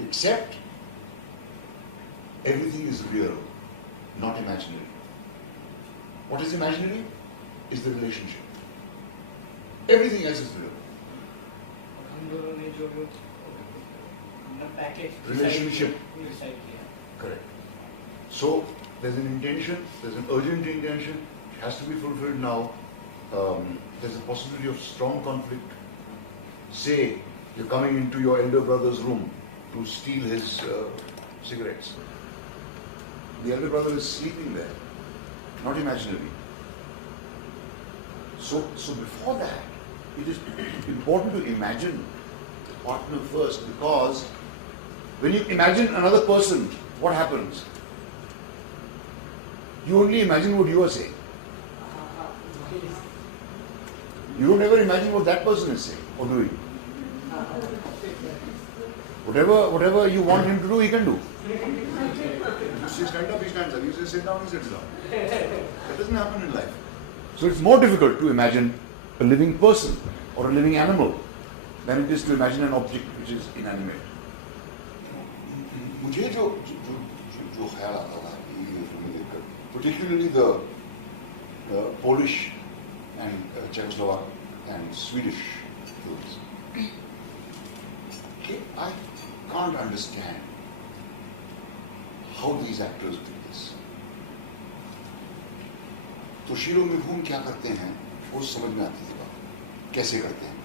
Except everything is real, not imaginary. What is imaginary? Is the relationship. Everything else is real. Relationship. Correct. So there's an intention, there's an urgent intention, it has to be fulfilled now. There's a possibility of strong conflict. Say you're coming into your elder brother's room to steal his cigarettes. The elder brother is sleeping there, not imaginary. So before that, it is important to imagine the partner first, because when you imagine another person, what happens? You only imagine what you are saying. You don't ever imagine what that person is saying or doing. Whatever you want him to do, he can do. You say stand up, he stands up. You say sit down, he sits down. That doesn't happen in life. So it's more difficult to imagine a living person. or a living animal than it is to imagine an object which is inanimate. मुझे जो जो जो, जो ख्याल आता था ये फिल्में देखकर, particularly the Polish and Czechoslovak and Swedish films, I can't understand how these actors do this. तोशिरो मिफून क्या करते हैं वो समझ में आती थी बात, कैसे करते हैं,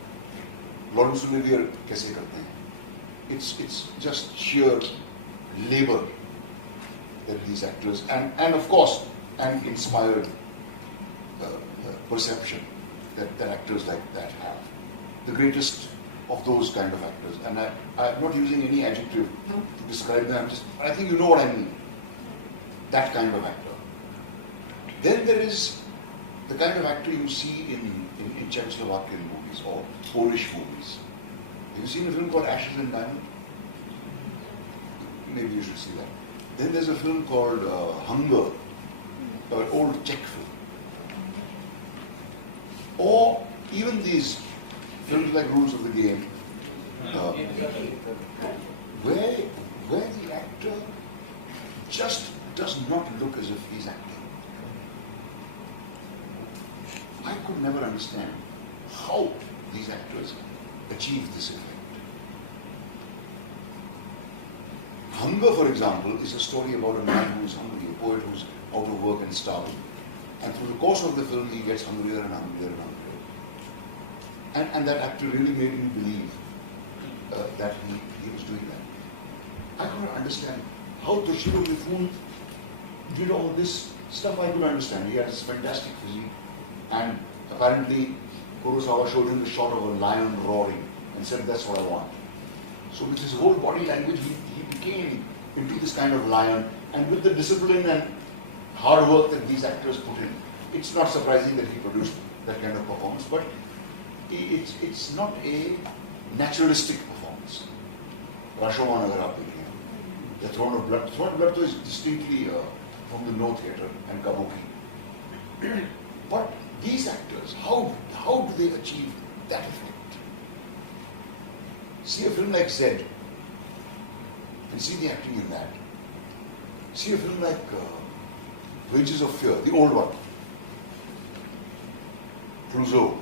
लॉरेंस ओलिवियर कैसे करते हैं. It's just sheer labor that these actors and of course an inspired perception that actors like that have. The greatest of those kind of actors, and I'm not using any adjective to describe them. I think you know what I mean. That kind of actor. Then there is the kind of actor you see in Czechoslovakian movies or Polish movies. Have you seen a film called Ashes and Diamonds? Maybe you should see that. Then there's a film called Hunger, an old Czech film. Or even these films like Rules of the Game, where the actor just does not look as if he's acting. I could never understand how these actors achieve this effect. Hunger, for example, is a story about a man who is hungry, a poet who's out of work and starving. And through the course of the film, he gets hungrier and hungrier and hungrier. And that actor really made me believe that he was doing that. I couldn't understand how Toshiro Mifune did all this stuff. I could understand. He had this fantastic physique. And apparently, Kurosawa showed him the shot of a lion roaring and said, that's what I want. So with his whole body language, he became into this kind of lion. And with the discipline and hard work that these actors put in, it's not surprising that he produced that kind of performance. But it's not a naturalistic performance. Rashomon agar aap dekhen, The Throne of Blood. Throne of Blood is distinctly from the No Theatre and Kabuki. But these actors, how do they achieve that effect? See a film like Zed and see the acting in that. See a film like Wages of Fear, the old one. Clouseau. Clouzot.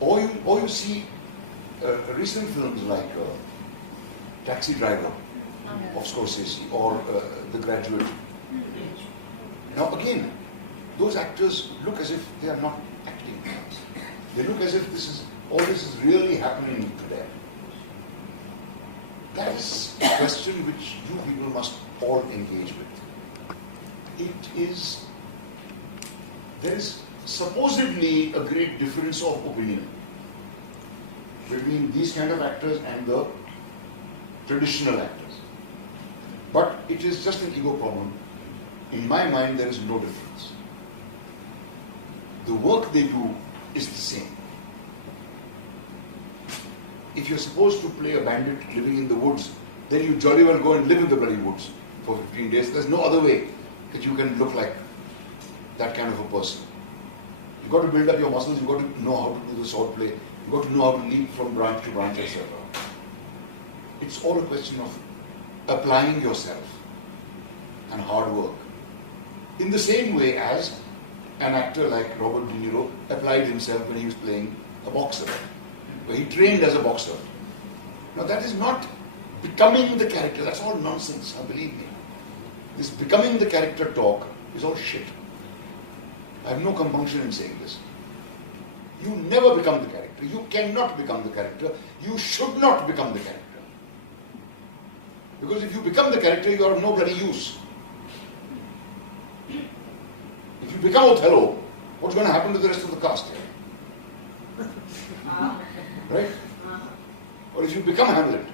Or you see recent films like Taxi Driver of Scorsese or The Graduate. Now again, those actors look as if they are not acting. They look as if all this is really happening to them. That is a question which you people must all engage with. There is supposedly a great difference of opinion between these kind of actors and the traditional actors. But it is just an ego problem. In my mind, there is no difference. The work they do is the same. If you're supposed to play a bandit living in the woods, then you jolly well go and live in the bloody woods for 15 days. There's no other way that you can look like that kind of a person. You've got to build up your muscles, you've got to know how to do the sword play, you've got to know how to leap from branch to branch, etc. It's all a question of applying yourself and hard work. In the same way as an actor like Robert De Niro applied himself when he was playing a boxer, where he trained as a boxer. Now that is not becoming the character, that's all nonsense, believe me. This becoming the character talk is all shit. I have no compunction in saying this. You never become the character. You cannot become the character. You should not become the character. Because if you become the character, you are of no bloody use. If you become Othello, what's going to happen to the rest of the cast? Right? Or if you become Hamlet,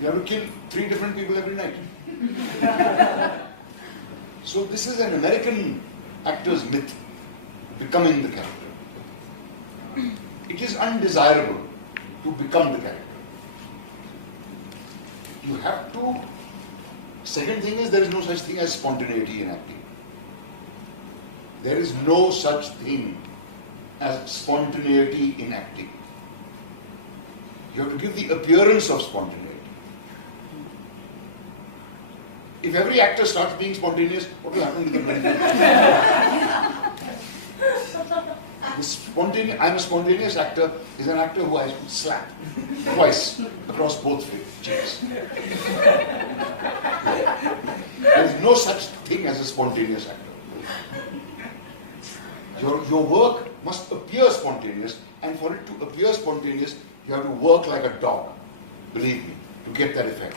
you have to kill 3 different people every night. So this is an American actor's myth, becoming the character. It is undesirable to become the character. You have to. Second thing is there is no such thing as spontaneity in acting. There is no such thing as spontaneity in acting. You have to give the appearance of spontaneity. If every actor starts being spontaneous, what will happen to the movie? I'm a spontaneous actor is an actor who I could slap twice across both cheeks. There is no such thing as a spontaneous actor. Your work must appear spontaneous, and for it to appear spontaneous, you have to work like a dog, believe me, to get that effect.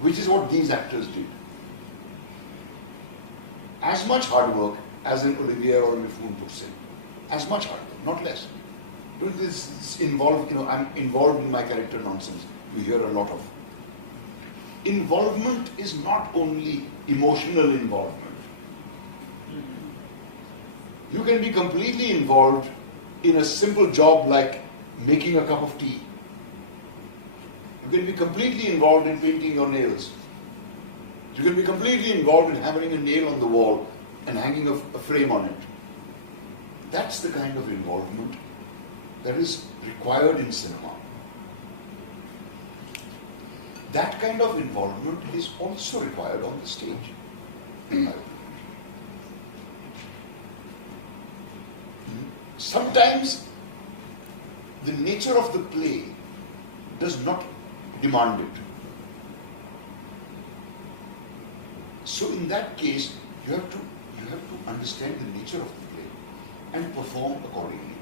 Which is what these actors did. As much hard work as in Olivier or Mifune puts in. As much hard work, not less. This involved, I'm involved in my character nonsense. You hear a lot of. Involvement is not only emotional involvement. You can be completely involved in a simple job like making a cup of tea. You can be completely involved in painting your nails. You can be completely involved in hammering a nail on the wall and hanging a frame on it. That's the kind of involvement that is required in cinema. That kind of involvement is also required on the stage. Sometimes the nature of the play does not demand it. So in that case, you have to understand the nature of the play and perform accordingly.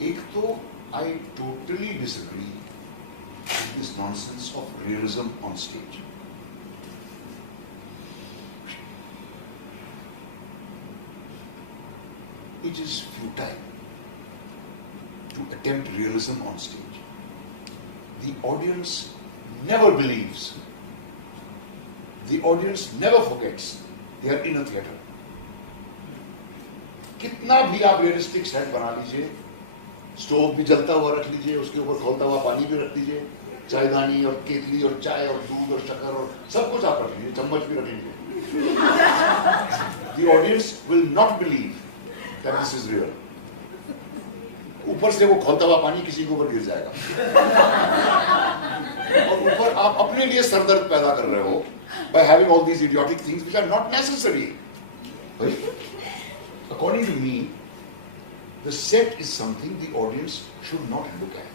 Ek to, I totally disagree with this nonsense of realism on stage. It is futile to attempt realism on stage. The audience never believes. The audience never forgets. They are in a theatre. कितना भी आप realistic set बना लीजिए, stove भी जलता हुआ रख लीजिए, उसके ऊपर खौलता हुआ पानी भी रख लीजिए, चायदानी और केतली और चाय और दूध और शक्कर और सब कुछ आप रख लीजिए, चम्मच भी रख लीजिए. The audience will not believe that this is real. ऊपर से वो खौलता हुआ पानी किसी के ऊपर गिर जाएगा और ऊपर आप अपने लिए सरदर्द पैदा कर रहे हो by having all these idiotic things which are not necessary. According to me, the set is something the audience should not look at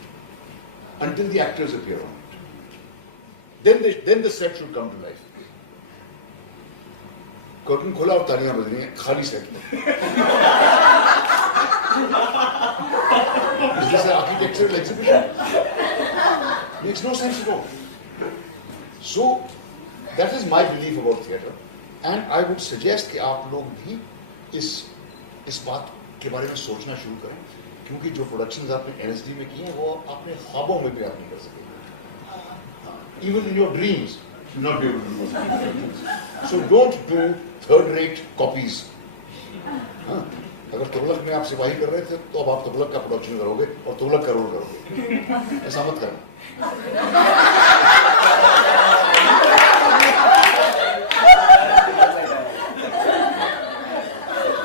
until the actors appear on it. Then the set should come to life. Curtain खोला और तालियां बज रही हैं खाली set में. Is this an architectural exhibition? Makes no sense at all. So that is my belief about theatre, and I would suggest कि आप लोग भी इस बात के बारे में सोचना शुरू करें, क्योंकि जो प्रोडक्शंस आपने NSD में की हैं वो आपने ख्वाबों में भी आप नहीं कर सकेंगे. Even in your dreams, you'll not be able to do it. So don't do third-rate copies. अगर तुगलक में आप सिपाही कर रहे थे तो अब आप तुगलक का प्रोडक्शन करोगे और तुगलक का रोल करोगे. ऐसा मत करना.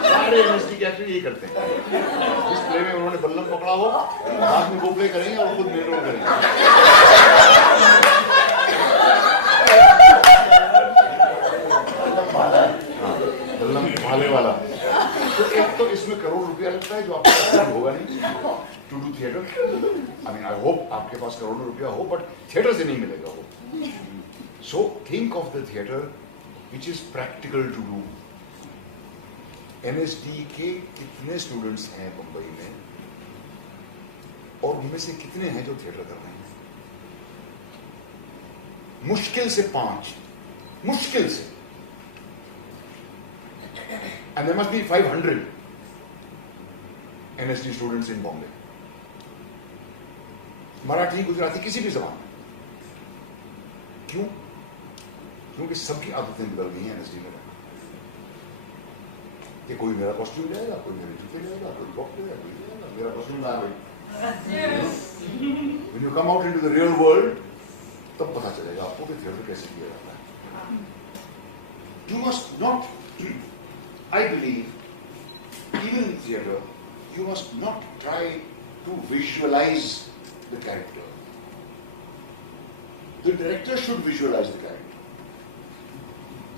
सारे NSD के एक्टर यही करते हैं. जिस प्ले में उन्होंने बल्लम पकड़ा हो, हाथ में वो प्ले करेंगे और खुद मेन रोल करेंगे. बल्लम भाले वाला. तो एक तो इसमें करोड़ रुपया लगता है जो आपको होगा नहीं to do theatre. I mean I hope आपके पास करोड़ों रुपया हो, बट थिएटर से नहीं मिलेगा वो. So think of the theatre which is practical to do. NSD के कितने स्टूडेंट्स हैं मुंबई में और उनमें से कितने हैं जो थिएटर कर रहे हैं? मुश्किल से 5, मुश्किल से. And there must be 500 NSD students in Bombay. Marathi, Gujarati, किसी भी जबान में. क्यों? क्योंकि सबकी आदतें बदल गई हैं NSD में. कि कोई मेरा कॉस्ट्यूम लेगा, कोई मेरे जूते लेगा, कोई बॉक्स लेगा, कोई लेगा, मेरा कॉस्ट्यूम ला गई. When you come out into the real world, तब पता चलेगा आपको कि थिएटर कैसे किया जाता है. You must not I believe, even in theatre, you must not try to visualize the character. The director should visualize the character.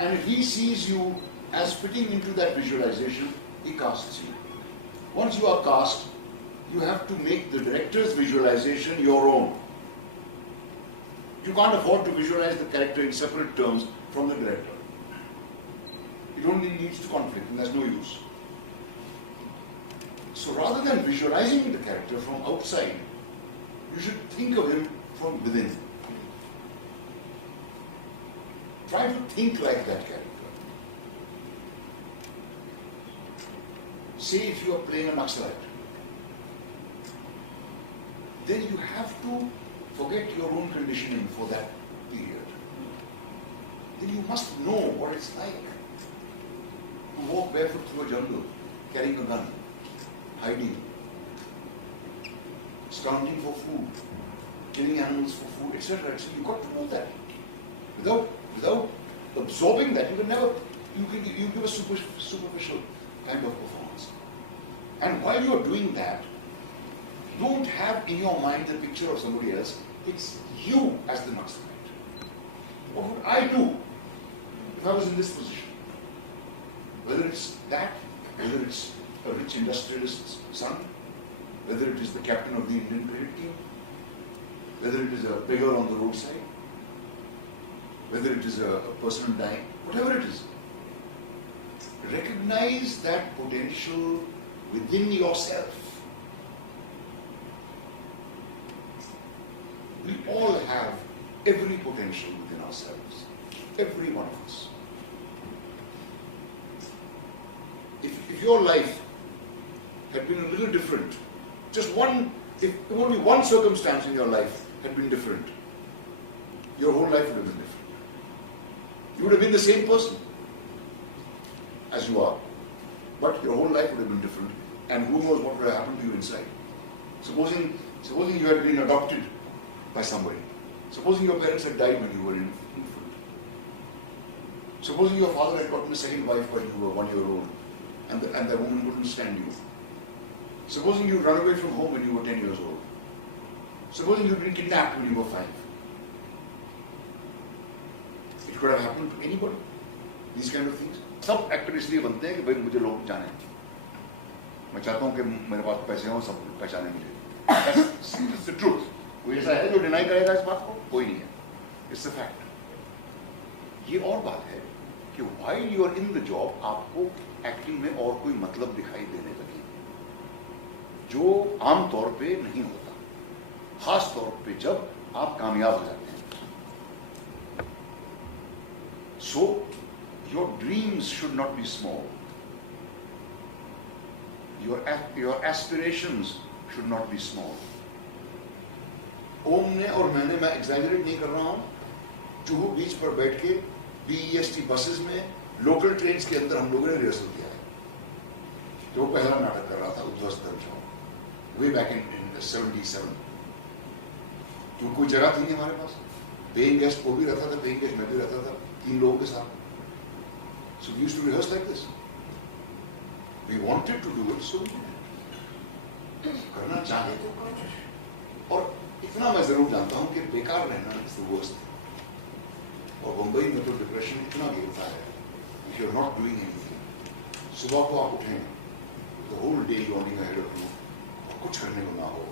And if he sees you as fitting into that visualization, he casts you. Once you are cast, you have to make the director's visualization your own. You can't afford to visualize the character in separate terms from the director. It only leads to conflict, and there's no use. So rather than visualizing the character from outside, you should think of him from within. Try to think like that character. Say if you are playing a Naxalite, then you have to forget your own conditioning for that period. Then you must know what it's like to walk barefoot through a jungle, carrying a gun, hiding, scrounging for food, killing animals for food, etc. etc. You've got to know that. Without absorbing that, you can never, you give a superficial kind of performance. And while you're doing that, don't have in your mind the picture of somebody else. It's you as the Naxalite. What would I do if I was in this position? Whether it's that, whether it's a rich industrialist's son, whether it is the captain of the Indian cricket team, whether it is a beggar on the roadside, whether it is a person dying, whatever it is. Recognize that potential within yourself. We all have every potential within ourselves. Every one of us. If your life had been a little different, just one, if only one circumstance in your life had been different, your whole life would have been different. You would have been the same person as you are, but your whole life would have been different, and who knows what would have happened to you inside. Supposing you had been adopted by somebody. Supposing your parents had died when you were infant. Supposing your father had gotten a second wife when you were 1 year old, and that woman wouldn't stand you. Supposing you run away from home when you were 10 years old. Supposing you'd been kidnapped when you were 5. It could have happened to anybody. These kind of things. सब actor इसलिए बनते हैं कि भाई मुझे लोग जाने. मैं चाहता हूँ कि मेरे पास पैसे हों, सब पहचाने मुझे. That's the truth. कोई ऐसा है जो डिनाई करेगा इस बात को? कोई नहीं है. It's a fact. ये और बात है कि while you are in the job, आपको एक्टिंग में और कोई मतलब दिखाई देने लगे जो आम तौर पे नहीं होता, खास तौर पे जब आप कामयाब हो जाते हैं. So your dreams should not be small. Your aspirations should not be small. ओम ने और मैंने, मैं एग्जैजरेट नहीं कर रहा हूं, जुहू बीच पर बैठ के BEST बसेस में लोकल ट्रेन्स के अंदर हम लोगों ने रिहर्सल किया है. जो पहला नाटक कर रहा था उध्वस्त दर्ज वे बैक इन 77. तो कोई जगह थी नहीं हमारे पास. पेइंग गेस्ट वो भी रहता था, पेइंग गेस्ट मैं भी रहता था, 3 लोगों के साथ. So we used to rehearse like this. We wanted to do it, so we did it. करना चाहे तो करो. और इतना मैं जरूर जानता हूं कि बेकार रहना is the worst. और मुंबई में तो डिप्रेशन इतना गिरता है. If you're not doing anything, सुबह को आप उठें, the whole day yawning ahead of you, और कुछ करने को ना हो,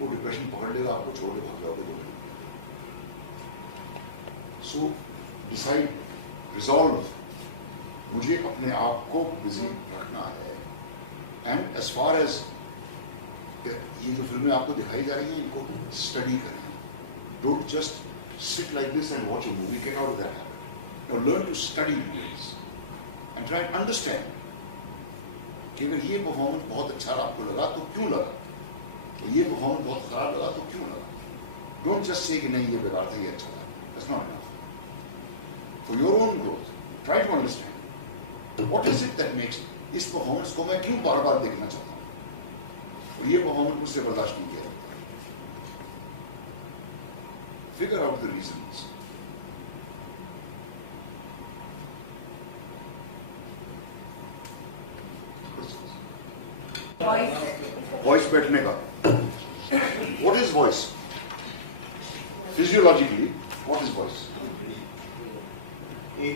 वो डिप्रेशन पकड़ लेगा, आपको छोड़ के भाग जाओगे. So decide, resolve. मुझे अपने आप को बिजी रखना है. एंड एज फार एज ये जो फिल्में आपको दिखाई जा रही हैं, इनको स्टडी करें. Don't just sit like this and watch a movie. Get out of that habit. Now learn to study movies and try to understand कि अगर ये परफॉर्मेंस बहुत अच्छा आपको लगा तो क्यों लगा, तो ये परफॉर्मेंस बहुत खराब लगा तो क्यों लगा. डोंट जस्ट से कि नहीं ये बेकार था, ये अच्छा था. That's not enough. For your own growth try to understand what is it that makes इस परफॉर्मेंस को मैं क्यों बार बार देखना चाहता हूं, और ये परफॉर्मेंस मुझसे बर्दाश्त नहीं किया जाता. Figure out the reasons. Voice बैठने का. What is voice? Physiologically, what is voice?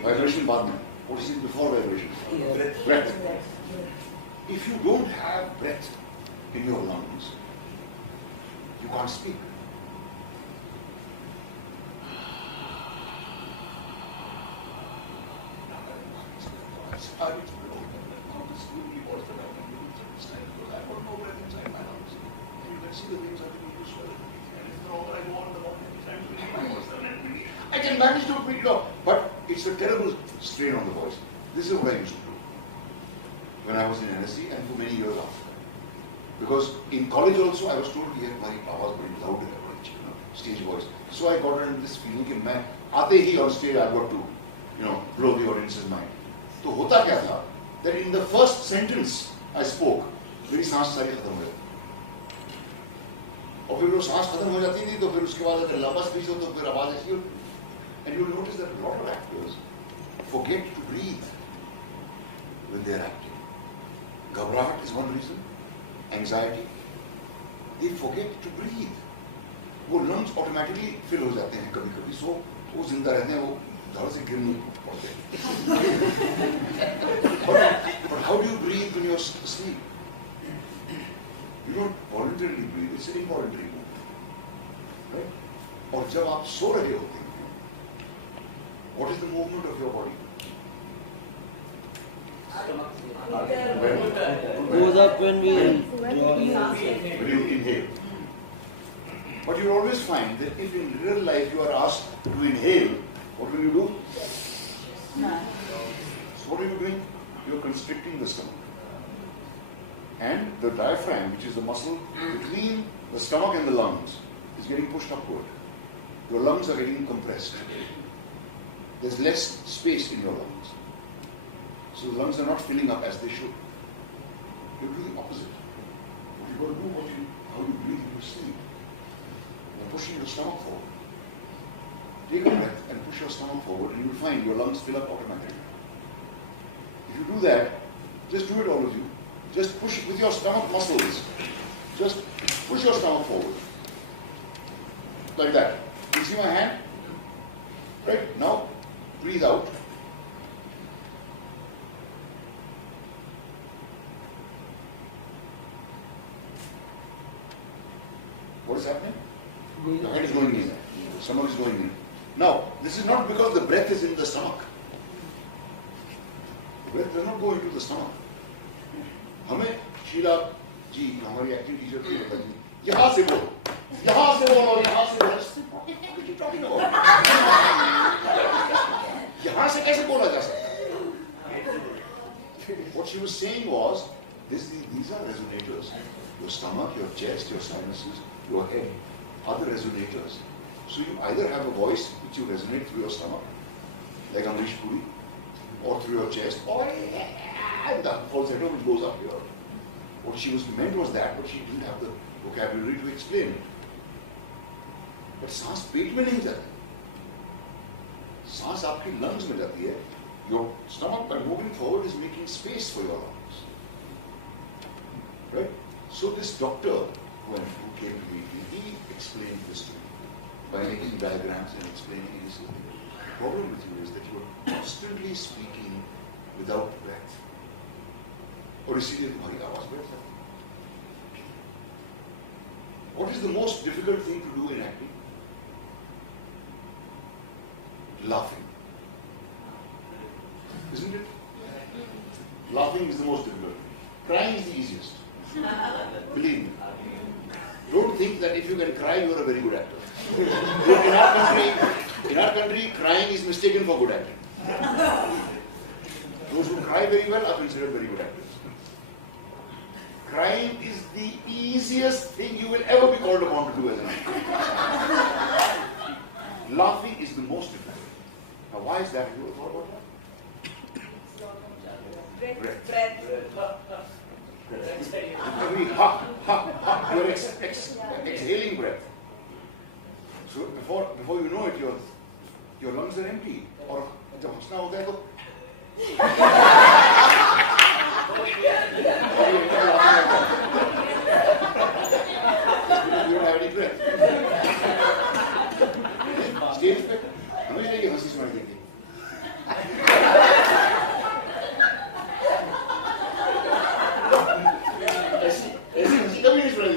Vibration बाद में. What is it before vibration? Breath. If you don't have breath in your lungs, you can't speak. I can manage to pick it up, but it's a terrible strain on the voice. This is what I used to do when I was in NSC and for many years after. Because in college also I was told कि हमारी आवाज बड़ी loud है, stage voice. So I got into this feeling कि मैं आते ही on stage I've got to, blow the audience's mind. तो होता क्या था? That in the first sentence I spoke, मेरी सांस सारी खत्म हो जाती. और फिर वो सांस खत्म हो जाती थी तो फिर उसके बाद अगर लंबा स्पीच हो तो फिर आवाज ऐसी होती. And you'll notice that a lot of actors forget to breathe when they're acting. Ghabrahat is one reason. Anxiety. They forget to breathe. वो lungs automatically fill हो जाते हैं कभी-कभी, so वो जिंदा रहते हैं, वो धड़ से गिर नहीं पड़ते. But how do you breathe when you're asleep? You don't voluntarily breathe. It's an involuntary movement, right? और जब आप सो रहे होते हैं, what is the movement of your body? Goes up when we When you inhale. But you'll always find that if in real life you are asked to inhale, what will you do? So what are you doing? You're constricting the stomach. And the diaphragm, which is the muscle between the stomach and the lungs, is getting pushed upward. Your lungs are getting compressed. There's less space in your lungs. So the lungs are not filling up as they should. You do the opposite. What you've got to do, how you breathe in your sleep. You're pushing your stomach forward. Take a breath and push your stomach forward and you'll find your lungs fill up automatically. If you do that, just do it all of you. Just push with your stomach muscles. Just push your stomach forward. Like that. You see my hand? Right? Now, breathe out. What is happening? The head is going in. Stomach is going in. Now, this is not because the breath is in the stomach. The breath does not go into the stomach. हमें शीला जी हमारी acting teacher थी बताइए यहाँ से बोलो यहाँ से बोलो यहाँ से बोलो यहाँ से कैसे बोला जा सकता है? What she was saying was these are resonators. Your stomach, your chest, your sinuses, your head are the resonators. So you either have a voice which you resonate through your stomach, like Amrish Puri, or through your chest, or the falsetto which goes up here. What she was meant was that, but she didn't have the vocabulary to explain it. But सांस पेट में नहीं जाती. सांस आपकी lungs में जाती है. Your stomach, by moving forward, is making space for your lungs. Right? So this doctor who came to meet me, he explained this to me by making diagrams and explaining this. The problem with you is that you are constantly speaking without breath. और इसीलिए तुम्हारी आवाज बैठ जाती है. What is the most difficult thing to do in acting? Laughing. Isn't it? Laughing is the most difficult. Crying is the easiest. Believe me. Don't think that if you can cry, you are a very good actor. In our country, crying is mistaken for good acting. Those who cry very well are considered very good actors. Crying is the easiest thing you will ever be called upon to do as an actor. Laughing is the most difficult. Now, why is that? Have you ever thought about that? Breath. Every ha, you're exhaling breath. So before you know it, your lungs are empty. और जब हंसना होता है तो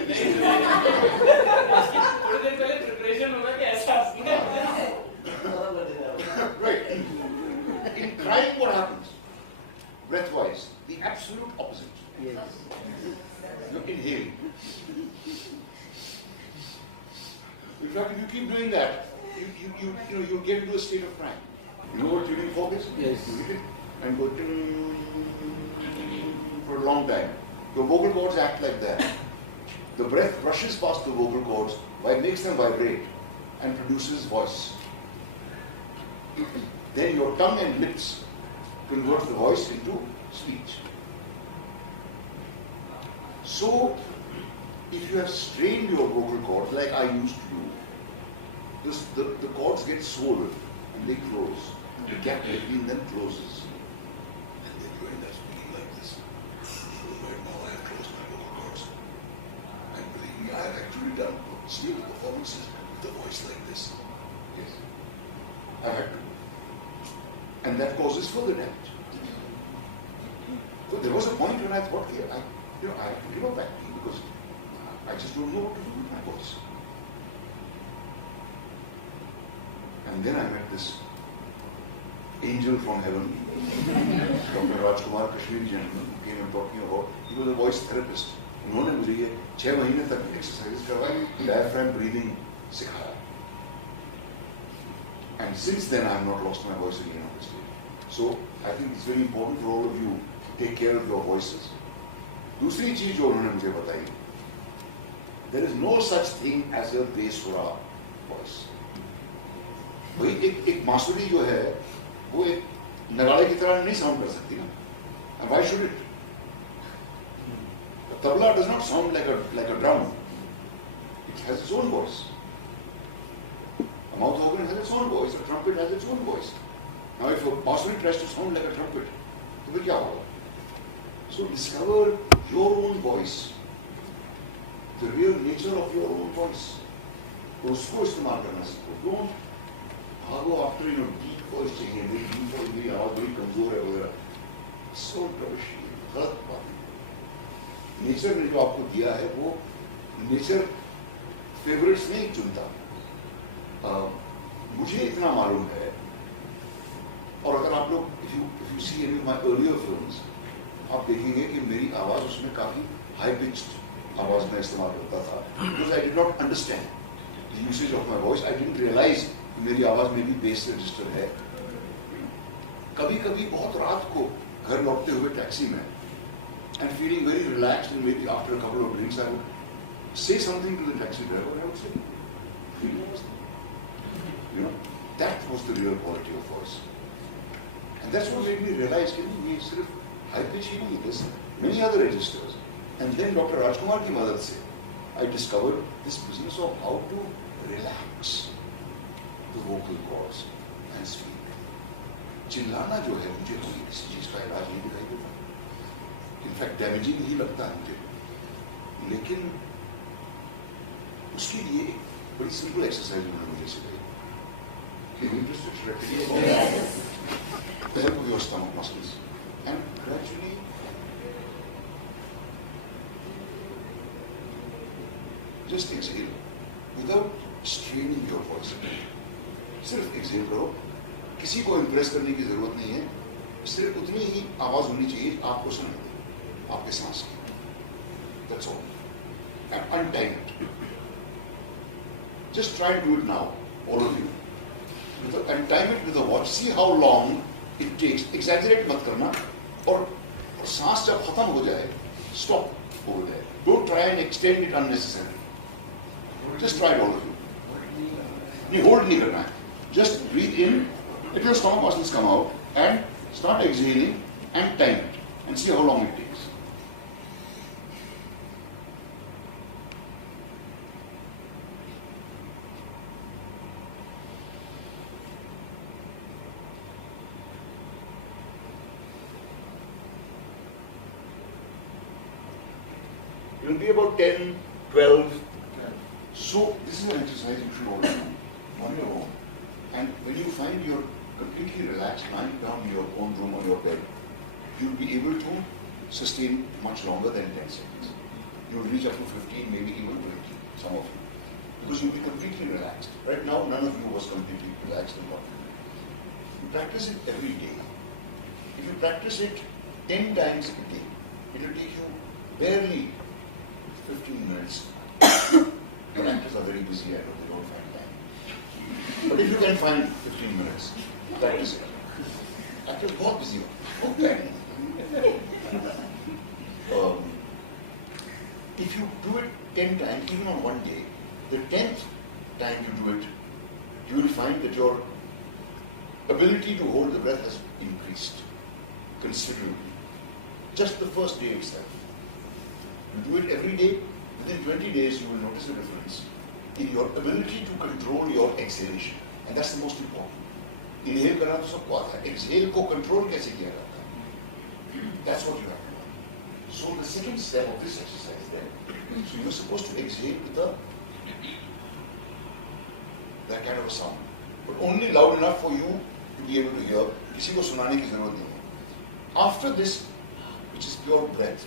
थोड़ी देर पहले preparation होगा कि ऐसा हंसना है। Right. In crying, what happens? Breath-wise, the absolute opposite. Yes. You inhale. In fact, if you keep doing that, you get into a state of crying. You know what tuning fork is? Yes. You hit it and go ting for a long time. Your vocal cords act like that. The breath rushes past the vocal cords, makes them vibrate, and produces voice. Then your tongue and lips convert the voice into speech. So, if you have strained your vocal cords like I used to do, the cords get swollen and they close. The gap between them closes. And then you end up speaking like this. Right now I have closed my vocal cords. And believe me, I have actually done stage performances with a voice like this. Yes. I had to. And that causes further damage. So there was a point when I thought, I have to give up acting because I just don't know what to do with my voice. And then I met this angel from heaven, Dr. Rajkumar, Kashmiri gentleman, who came and taught me about, he was a voice therapist. उन्होंने मुझे ये 6 महीने तक exercise करवाई, diaphragm breathing सिखाया. And since then I have not lost my voice again on the stage. So I think it's very important for all of you to take care of your voices. दूसरी चीज जो उन्होंने मुझे बताई, there is no such thing as a बेसुरा voice. वही एक बांसुरी जो है, वो एक नगाड़े की तरह नहीं साउंड कर सकती ना. And why should it? A tabla does not sound like a drum. It has its own voice. A mouth organ has its own voice. A trumpet has its own voice. Now, if a bansuri tries to sound like a trumpet, तो फिर क्या होगा? So discover your own voice, the real nature of your own voice. तो उसको इस्तेमाल करना सीखो. Don't भागो after deep voice चाहिए, मेरी deep voice, मेरी आवाज बड़ी कमजोर है वगैरह. So rubbish, गलत बात है. नेचर ने जो आपको दिया है वो नेचर फेवरेट्स नहीं चुनता. मुझे इतना मालूम है, और अगर आप लोग if you see any of my earlier films, आप देखेंगे कि मेरी आवाज उसमें काफी हाई पिच्ड आवाज में इस्तेमाल करता था. Because I did not understand the usage of my voice. I didn't realize कि मेरी आवाज में भी बेस रजिस्टर है. कभी कभी बहुत रात को घर लौटते हुए टैक्सी में and feeling very relaxed, and maybe after a couple of drinks I would say something to the taxi driver and I would say, that was the real quality of voice. And that's what made me realize that we sort of high pitch ही नहीं, this many other registers. And then Dr. Rajkumar की मदद से I discovered this business of how to relax the vocal cords and speak. चिल्लाना जो है मुझे कोई किसी चीज का इलाज नहीं दिखाई देता. इनफैक्ट डैमेजिंग ही लगता है मुझे. लेकिन उसके लिए एक बड़ी सिंपल एक्सरसाइज उन्होंने मुझे सिखाई. Help with your stomach muscles and gradually just exhale without straining your voice. सिर्फ exhale करो. किसी को इम्प्रेस करने की जरूरत नहीं है. सिर्फ उतनी ही आवाज होनी चाहिए आपको सुनाई दे, आपके सांस की. That's all. And untime it. Just try and do it now, all of you. And time it with a watch. See how long it takes. Exaggerate मत करना. और सांस जब खत्म हो जाए, stop over there. Don't try and extend it unnecessarily. Just try it, all of you. नहीं hold नहीं करना है. Just breathe in. Let your stomach muscles come out and start exhaling and time it and see how long it takes. It will be about 10, 12. So this is an exercise you should all do on your own. And when you find you're completely relaxed, lying down in your own room on your bed, you'll be able to sustain much longer than 10 seconds. You'll reach up to 15, maybe even 20, some of you. Because you'll be completely relaxed. Right now, none of you was completely relaxed and confident. You practice it every day. If you practice it 10 times a day, it will take you barely 15 minutes. Your actors are very busy, I know they don't find time. But if you can find 15 minutes, practice it. Actors are बहुत busy, बहुत time. If you do it 10 times, even on one day, the 10th time you do it, you will find that your ability to hold the breath has increased considerably. Just the first day itself. You do it every day, within 20 days you will notice a difference in your ability to control your exhalation. And that's the most important. Inhale करना तो सबको आता है. Exhale को control कैसे किया जाता है? That's what you have to learn. So the second step of this exercise then, so you're supposed to exhale with that kind of a sound. But only loud enough for you to be able to hear. किसी को सुनाने की जरूरत नहीं है. After this, which is pure breath,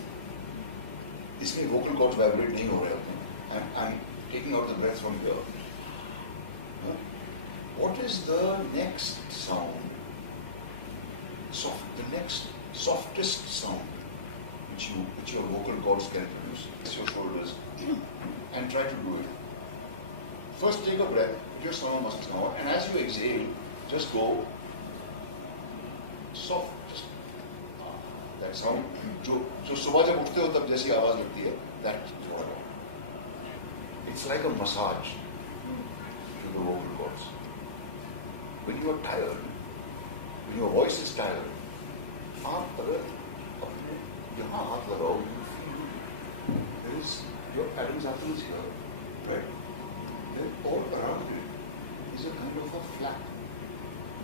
इसमें vocal cords vibrate नहीं हो रहे होते हैं. I'm taking out the breath from here. What is the next sound? The next softest sound which your vocal cords can produce. Press your shoulders and try to do it. First take a breath, put your stomach muscles down, and as you exhale, just go soft. Just that sound. जो सुबह जब उठते हो तब जैसी आवाज लगती है, that's what I want. It's like a massage to the vocal cords. When you are tired, when your voice is tired, आप अगर अपने यहाँ हाथ लगाओ, you feel there is your Adam's apple is here, right? Then all around it is a kind of a flap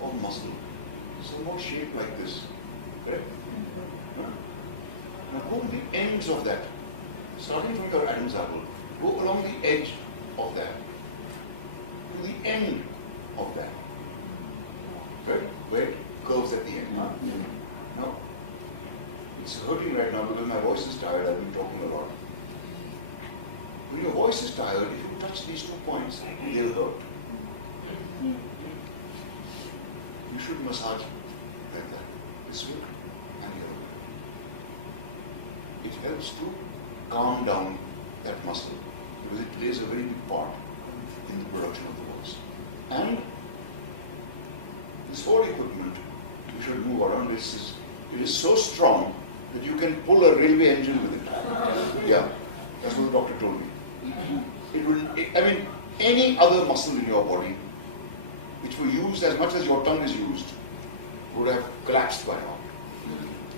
of muscle. So not shaped like this, right? Now go on the ends of that, starting from your Adam's apple, go along the edge of that, to the end of that. Right? Where it curves at the end. Now, it's hurting right now because my voice is tired. I've been talking a lot. When your voice is tired, if you touch these 2 points, they'll hurt. You should massage like that, this way and the other way. It helps to calm down that muscle because it plays a very big part in the production of the voice. And this whole equipment, you should move around. It is so strong that you can pull a railway engine with it. Yeah, that's what the doctor told me. I mean, any other muscle in your body, which were used as much as your tongue is used, would have collapsed by now.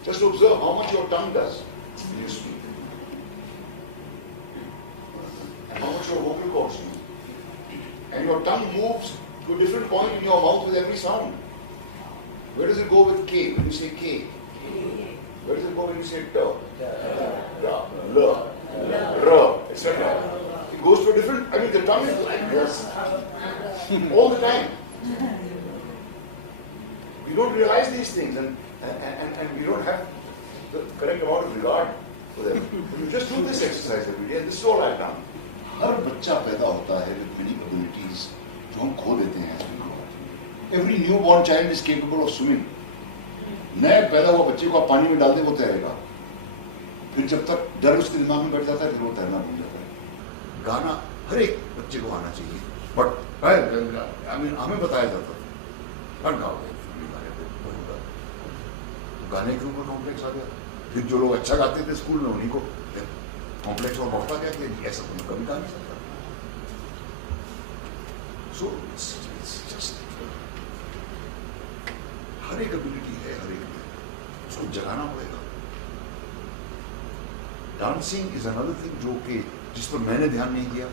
Just observe how much your tongue does when you speak. And how much your vocal cords do. And your tongue moves to a different point in your mouth with every sound. Where does it go with K when you say K? Where does it go when you say T? R, etc. It goes to a different, I mean the tongue is like this all the time. We don't realize these things and we don't have the correct amount of regard for them. But you just do this exercise every day and this is all I've done. हर बच्चा पैदा होता है with many abilities जो हम खो देते हैं. Every newborn child is capable of swimming. नए पैदा हुआ बच्चे को आप पानी में डाल दें वो तैरेगा. फिर जब तक डर उसके दिमाग में बैठ जाता है फिर वो तैरना भूल जाता है. गाना हर एक बच्चे को आना चाहिए. बट आई मीन हमें बताया जाता था हर गाँव में गाने के ऊपर कॉम्प्लेक्स आ गया. फिर जो लोग अच्छा गाते थे स्कूल में उन्हीं को कॉम्प्लेक्स और बढ़ता गया कि ऐसा तो कभी गा नहीं सकता. सो जस्ट हर एक एबिलिटी है, हर एक में उसको जगाना पड़ेगा. डांसिंग इज अनदर थिंग जो कि जिस पर मैंने ध्यान नहीं दिया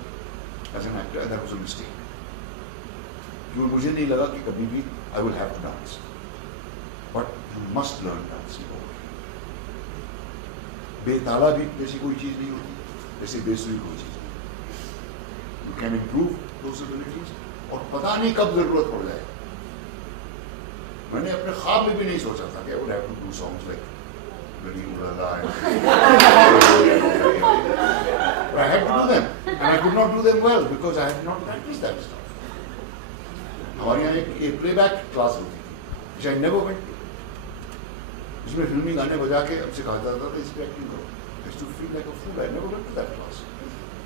as an actor. That was a mistake. क्योंकि मुझे नहीं लगा कि कभी भी I will have to dance. But you must learn dancing. बेताला भी जैसी कोई चीज नहीं होती, जैसे बेसुरी कोई चीज. You can improve those abilities और पता नहीं कब जरूरत पड़ जाए. मैंने अपने ख्वाब में भी नहीं सोचा था कि I would have to do songs like Gani Udala. But I had to do them, and I could not do them well because I had not practiced that stuff. हमारे यहाँ एक प्लेबैक क्लास होती थी, which I never went to. उसमें फिल्मी गाने बजा के हमसे कहा जाता था इस पे एक्टिंग करो. I used to feel like a fool. I never went to that class.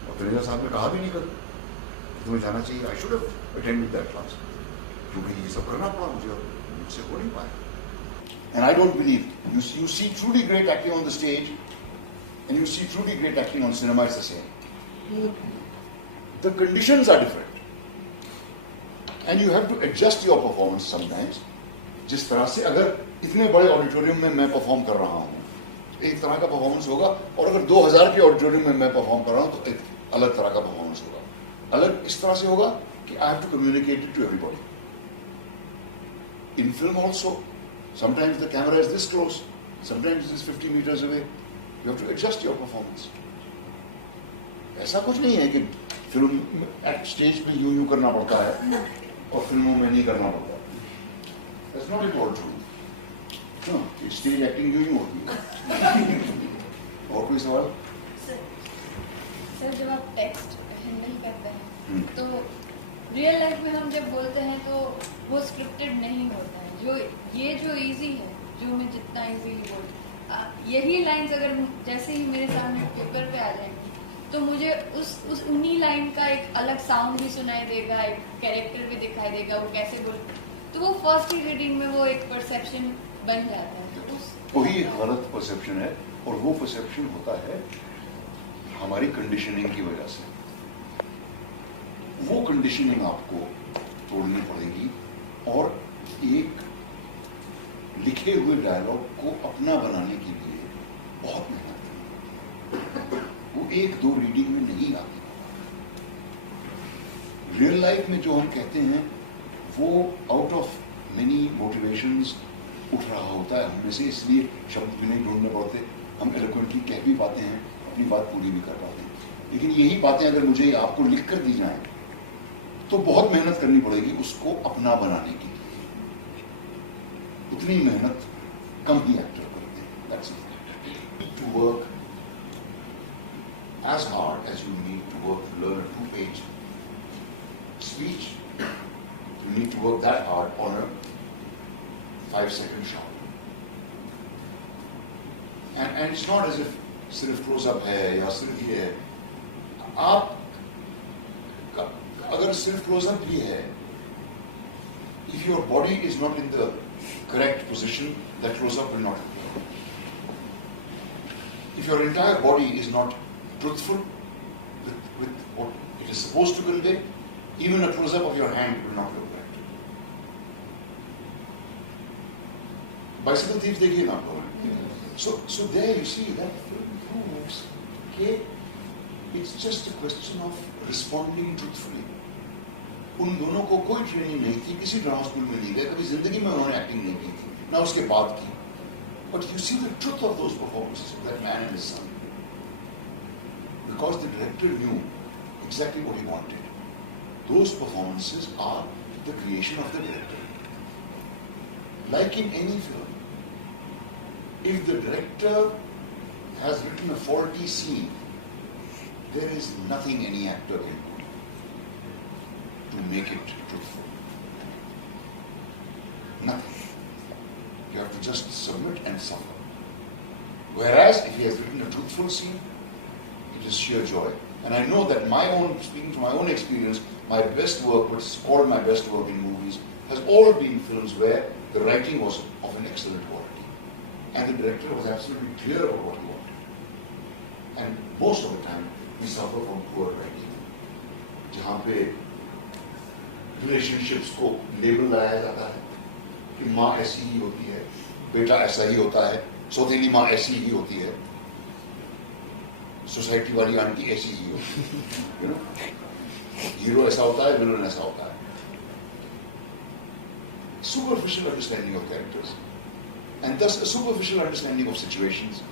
और फिर साहब ने कहा भी नहीं करो, तुम्हें जाना चाहिए. I should have attended that class. क्योंकि ये सब करना पड़ा मुझे और मुझसे हो नहीं पाया. And I don't believe you see truly great acting on the stage, and you see truly great acting on cinema. It's the same. The conditions are different, and you have to adjust your performance sometimes. जिस तरह से अगर इतने बड़े auditorium में मैं perform कर रहा हूँ, एक तरह का परफॉर्मेंस होगा, और अगर 2000 के ऑडिटोरियम में मैं परफॉर्म कर रहा हूँ तो एक अलग तरह का परफॉर्मेंस होगा. अलग इस तरह से होगा कि I have to communicate it to everybody. In film also, sometimes the camera is this close, sometimes it is 50 meters away. You have to adjust your performance. ऐसा कुछ नहीं है कि फिल्म स्टेज पे यूं करना पड़ता है और फिल्मों में नहीं करना पड़ता. That's not at all true. No, stage acting यूं होती है. और कोई सवाल? सर जब आप टेक्स्ट हैंडल करते हैं तो रियल लाइफ में हम जब बोलते हैं तो वो स्क्रिप्टेड नहीं होता है. जो इजी है, जो मैं जितना इजीली बोल, यही लाइंस अगर जैसे ही मेरे सामने पेपर पे आ जाएंगी तो मुझे उस उन्हीं लाइन का एक अलग साउंड भी सुनाई देगा, एक कैरेक्टर भी दिखाई देगा, वो कैसे बोल, तो वो फर्स्ट ही रीडिंग में वो एक परसेप्शन बन जाता है. तो वही गलत परसेप्शन है, और वो परसेप्शन होता है हमारी कंडीशनिंग की वजह से. वो कंडीशनिंग आपको तोड़नी पड़ेगी और एक लिखे हुए डायलॉग को अपना बनाने के लिए बहुत मेहनत करनी. वो एक दो रीडिंग में नहीं आती. रियल लाइफ में जो हम कहते हैं वो आउट ऑफ मेनी मोटिवेशंस उठ रहा होता है हममें से, इसलिए शब्द भी नहीं ढूंढने पड़ते. हम एलोक्वेंटली कह भी पाते हैं, अपनी बात पूरी भी कर पाते हैं. लेकिन यही बातें अगर मुझे आपको लिख कर दी जाए तो बहुत मेहनत करनी पड़ेगी उसको अपना बनाने की. उतनी मेहनत कम ही एक्टर करते हैं. That's it. To work as hard as you need to work to learn a 2-page speech. You need to work that hard on a 5-second shot. And it's not as if सिर्फ close up है या सिर्फ ये है. आप अगर सिर्फ close up भी है, if your body is not in the correct position, that close-up will not appear. If your entire body is not truthful with what it is supposed to convey, even a close-up of your hand will not look right. Bicycle thieves देखिए ना आप लोग. So there you see that film proves that it's just a question of responding truthfully. उन दोनों को कोई training नहीं थी, किसी ड्रामा स्कूल में नहीं गए, कभी जिंदगी में उन्होंने एक्टिंग नहीं की थी, ना उसके बाद की. But you see the truth of those performances of that man and his son. Because the director knew exactly what he wanted. Those performances are the creation of the director. Like in any film, if the director has written a faulty scene, there is nothing any actor can do to make it truthful. Nothing. You have to just submit and suffer. Whereas if he has written a truthful scene, it is sheer joy. And I know that speaking from my own experience, my best work, what's called my best work in movies, has all been films where the writing was of an excellent quality. And the director was absolutely clear about what he wanted. And most of the time, we suffer from poor writing. जहाँ पे relationships को label लगाया जाता है कि माँ ऐसी ही होती है, बेटा ऐसा ही होता है, सौतेली माँ ऐसी ही होती है, सोसाइटी वाली आंटी ऐसी ही होती है, you know? हीरो ऐसा होता है, विलन ऐसा होता है. Superficial understanding of characters, and thus a superficial understanding of situations.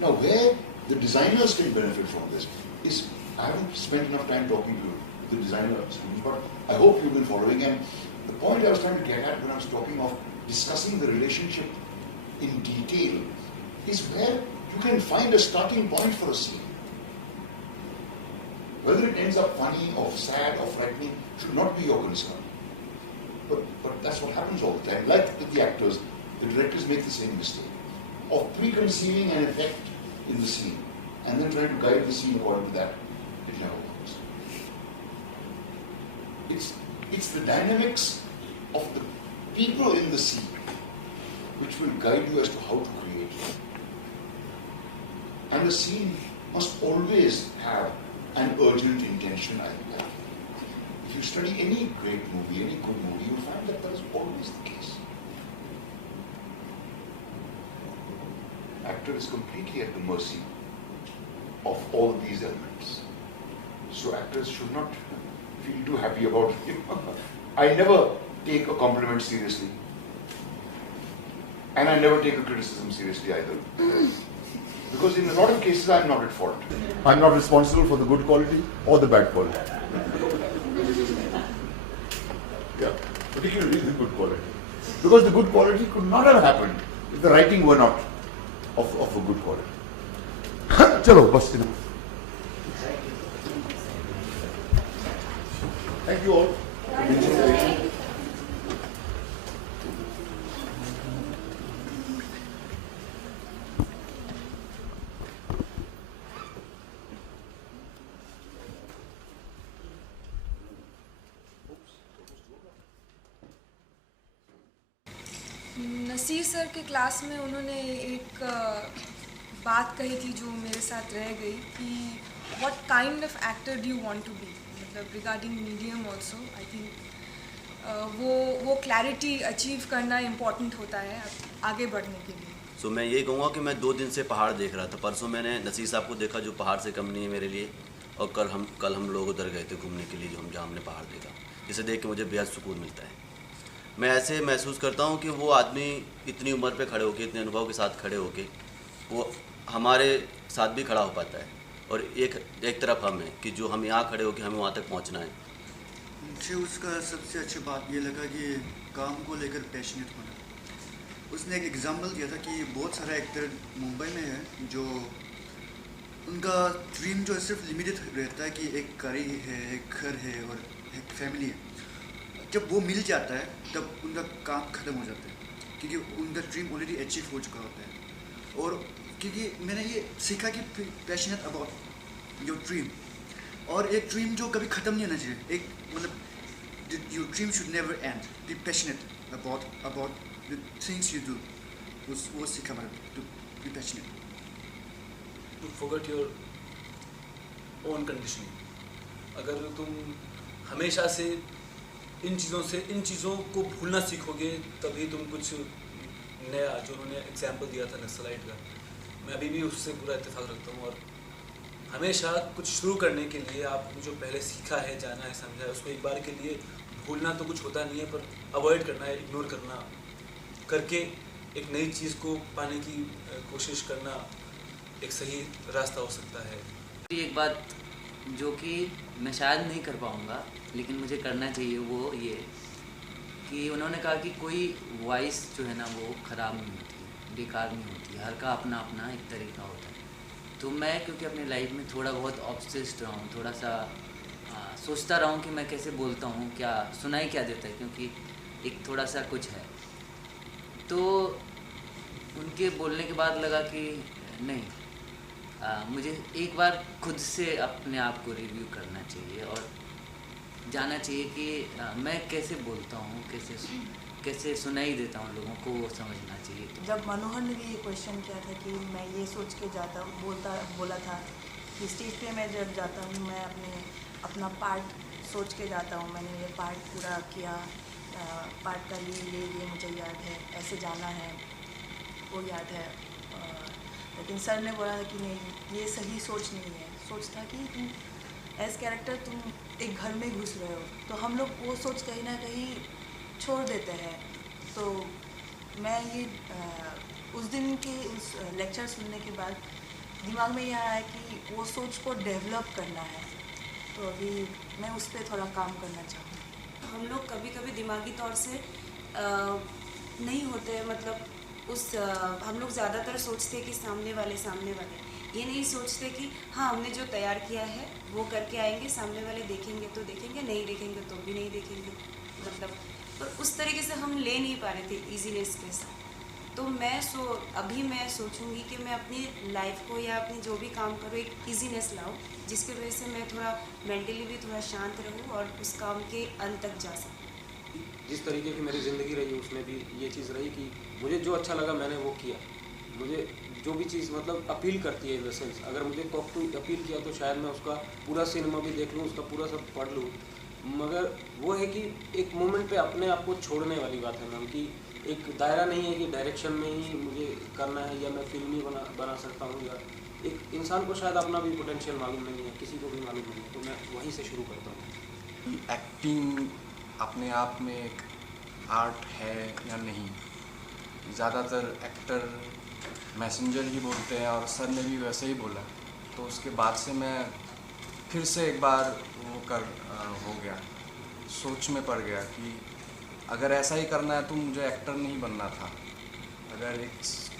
Now, where the designers can benefit from this is, I haven't spent enough time talking to the designers, but I hope you've been following. And the point I was trying to get at when I was talking of discussing the relationship in detail is where you can find a starting point for a scene. Whether it ends up funny or sad or frightening should not be your concern. But that's what happens all the time. Like with the actors, the directors make the same mistake of preconceiving an effect in the scene and then trying to guide the scene according to that. It never works. It's the dynamics of the people in the scene which will guide you as to how to create it. And the scene must always have an urgent intention, I think. If you study any great movie, any good movie, you'll find that that is always the case. Actor is completely at the mercy of all these elements. So actors should not feel too happy about it. I never take a compliment seriously. And I never take a criticism seriously either. Because in a lot of cases, I'm not at fault. I'm not responsible for the good quality or the bad quality. Yeah, particularly the good quality. Because the good quality could not have happened if the writing were not of a good quality. Chalo, bas enough. Thank you all. Naseer sir के class में उन्होंने एक बात कही थी जो मेरे साथ रह गई कि what kind of actor do you want to be, मतलब regarding medium also I think वो क्लैरिटी अचीव करना इम्पॉर्टेंट होता है आगे बढ़ने के लिए। सो मैं ये कहूँगा कि मैं 2 दिन से पहाड़ देख रहा था। परसों मैंने नसीर साहब को देखा जो पहाड़ से कम नहीं है मेरे लिए, और कल हम लोग उधर गए थे घूमने के लिए जहाँ हमने पहाड़ देखा, जिसे देख के मुझे बेहद सुकून मिलता है। मैं ऐसे महसूस करता हूँ कि वो आदमी इतनी उम्र पे खड़े होके, इतने अनुभव के साथ खड़े होके वो हमारे साथ भी खड़ा हो पाता है, और एक तरफ हम हैं कि जो हम यहाँ खड़े होके हमें वहाँ तक पहुँचना है। मुझे उसका सबसे अच्छी बात ये लगा कि काम को लेकर पैशनेट होना। उसने एक एग्जांपल दिया था कि बहुत सारे एक्टर मुंबई में है जो उनका ड्रीम जो सिर्फ लिमिटेड रहता है कि एक गाड़ी है, एक घर है और एक फैमिली है। जब वो मिल जाता है तब उनका काम ख़त्म हो जाता है क्योंकि उनका ड्रीम ऑलरेडी अचीव हो चुका होता है। और क्योंकि मैंने ये सीखा कि पैशनेट अबाउट योर ड्रीम, और एक ड्रीम जो कभी ख़त्म नहीं होना चाहिए। एक मतलब your dream should never end. Be passionate about the things you do. वो सीखा मैंने, to be passionate, to forget your own condition. अगर तुम हमेशा से इन चीज़ों को भूलना सीखोगे तभी तुम कुछ नया, जो उन्होंने एग्जाम्पल दिया था नक्सलाइट का, मैं अभी भी उससे पूरा इत्तेफाक रखता हूँ। और हमेशा कुछ शुरू करने के लिए आपने जो पहले सीखा है, जाना है, समझा है, उसको एक बार के लिए भूलना तो कुछ होता नहीं है, पर अवॉइड करना है, इग्नोर करना करके एक नई चीज़ को पाने की कोशिश करना एक सही रास्ता हो सकता है। एक बात जो कि मैं शायद नहीं कर पाऊँगा लेकिन मुझे करना चाहिए, वो ये कि उन्होंने कहा कि कोई वॉइस जो है ना वो ख़राब नहीं होती, बेकार नहीं होती, हर का अपना अपना एक तरीका होता है। तो मैं क्योंकि अपनी लाइफ में थोड़ा बहुत ऑब्सेस्ड रहा हूँ, थोड़ा सा सोचता रहा हूँ कि मैं कैसे बोलता हूँ, क्या सुनाई क्या देता है, क्योंकि एक थोड़ा सा कुछ है। तो उनके बोलने के बाद लगा कि नहीं, मुझे एक बार खुद से अपने आप को रिव्यू करना चाहिए और जानना चाहिए कि मैं कैसे बोलता हूँ, कैसे सुनाई देता हूँ लोगों को, वो समझना चाहिए। जब मनोहर ने भी ये क्वेश्चन किया था कि मैं ये सोच के जाता हूँ, बोला था कि स्टेज पे मैं जब जाता हूँ मैं अपना पार्ट सोच के जाता हूँ, मैंने ये पार्ट पूरा किया, पार्ट का ये मुझे याद है, ऐसे जाना है, वो याद है। लेकिन सर ने बोला कि नहीं, ये सही सोच नहीं है। सोच था कि तुम एज कैरेक्टर तुम एक घर में घुस रहे हो, तो हम लोग वो सोच कहीं ना कहीं छोड़ देते हैं। तो मैं ये उस दिन के उस लेक्चर सुनने के बाद दिमाग में ये आया कि वो सोच को डेवलप करना है, तो अभी मैं उस पर थोड़ा काम करना चाहूँ। हम लोग कभी कभी दिमागी तौर से नहीं होते, मतलब हम लोग ज़्यादातर सोचते हैं कि सामने वाले ये नहीं सोचते कि हाँ हमने जो तैयार किया है वो करके आएंगे, सामने वाले देखेंगे तो देखेंगे, नहीं देखेंगे तो भी नहीं देखेंगे, मतलब पर उस तरीके से हम ले नहीं पा रहे थे ईजीनेस के साथ। तो अभी मैं सोचूंगी कि मैं अपनी लाइफ को या अपनी जो भी काम करूँ एक ईजीनेस लाऊं, जिसकी वजह से मैं थोड़ा मेंटली भी थोड़ा शांत रहूं और उस काम के अंत तक जा सकूं। जिस तरीके की मेरी ज़िंदगी रही उसमें भी ये चीज़ रही कि मुझे जो अच्छा लगा मैंने वो किया। मुझे जो भी चीज़ मतलब अपील करती है इन द सेंस, अगर मुझे कॉकटू अपील किया तो शायद मैं उसका पूरा सिनेमा भी देख लूँ, उसका पूरा सब पढ़ लूँ, मगर वो है कि एक मोमेंट पे अपने आप को छोड़ने वाली बात है मैम, कि एक दायरा नहीं है कि डायरेक्शन में ही मुझे करना है या मैं फिल्म ही बना सकता हूँ, या एक इंसान को शायद अपना भी पोटेंशियल मालूम नहीं है, किसी को भी मालूम नहीं है, तो मैं वहीं से शुरू करता हूँ। एक्टिंग अपने आप में एक आर्ट है या नहीं, ज़्यादातर एक्टर मैसेंजर ही बोलते हैं और सर ने भी वैसे ही बोला, तो उसके बाद से मैं फिर से एक बार वो हो गया, सोच में पड़ गया कि अगर ऐसा ही करना है तो मुझे एक्टर नहीं बनना था, अगर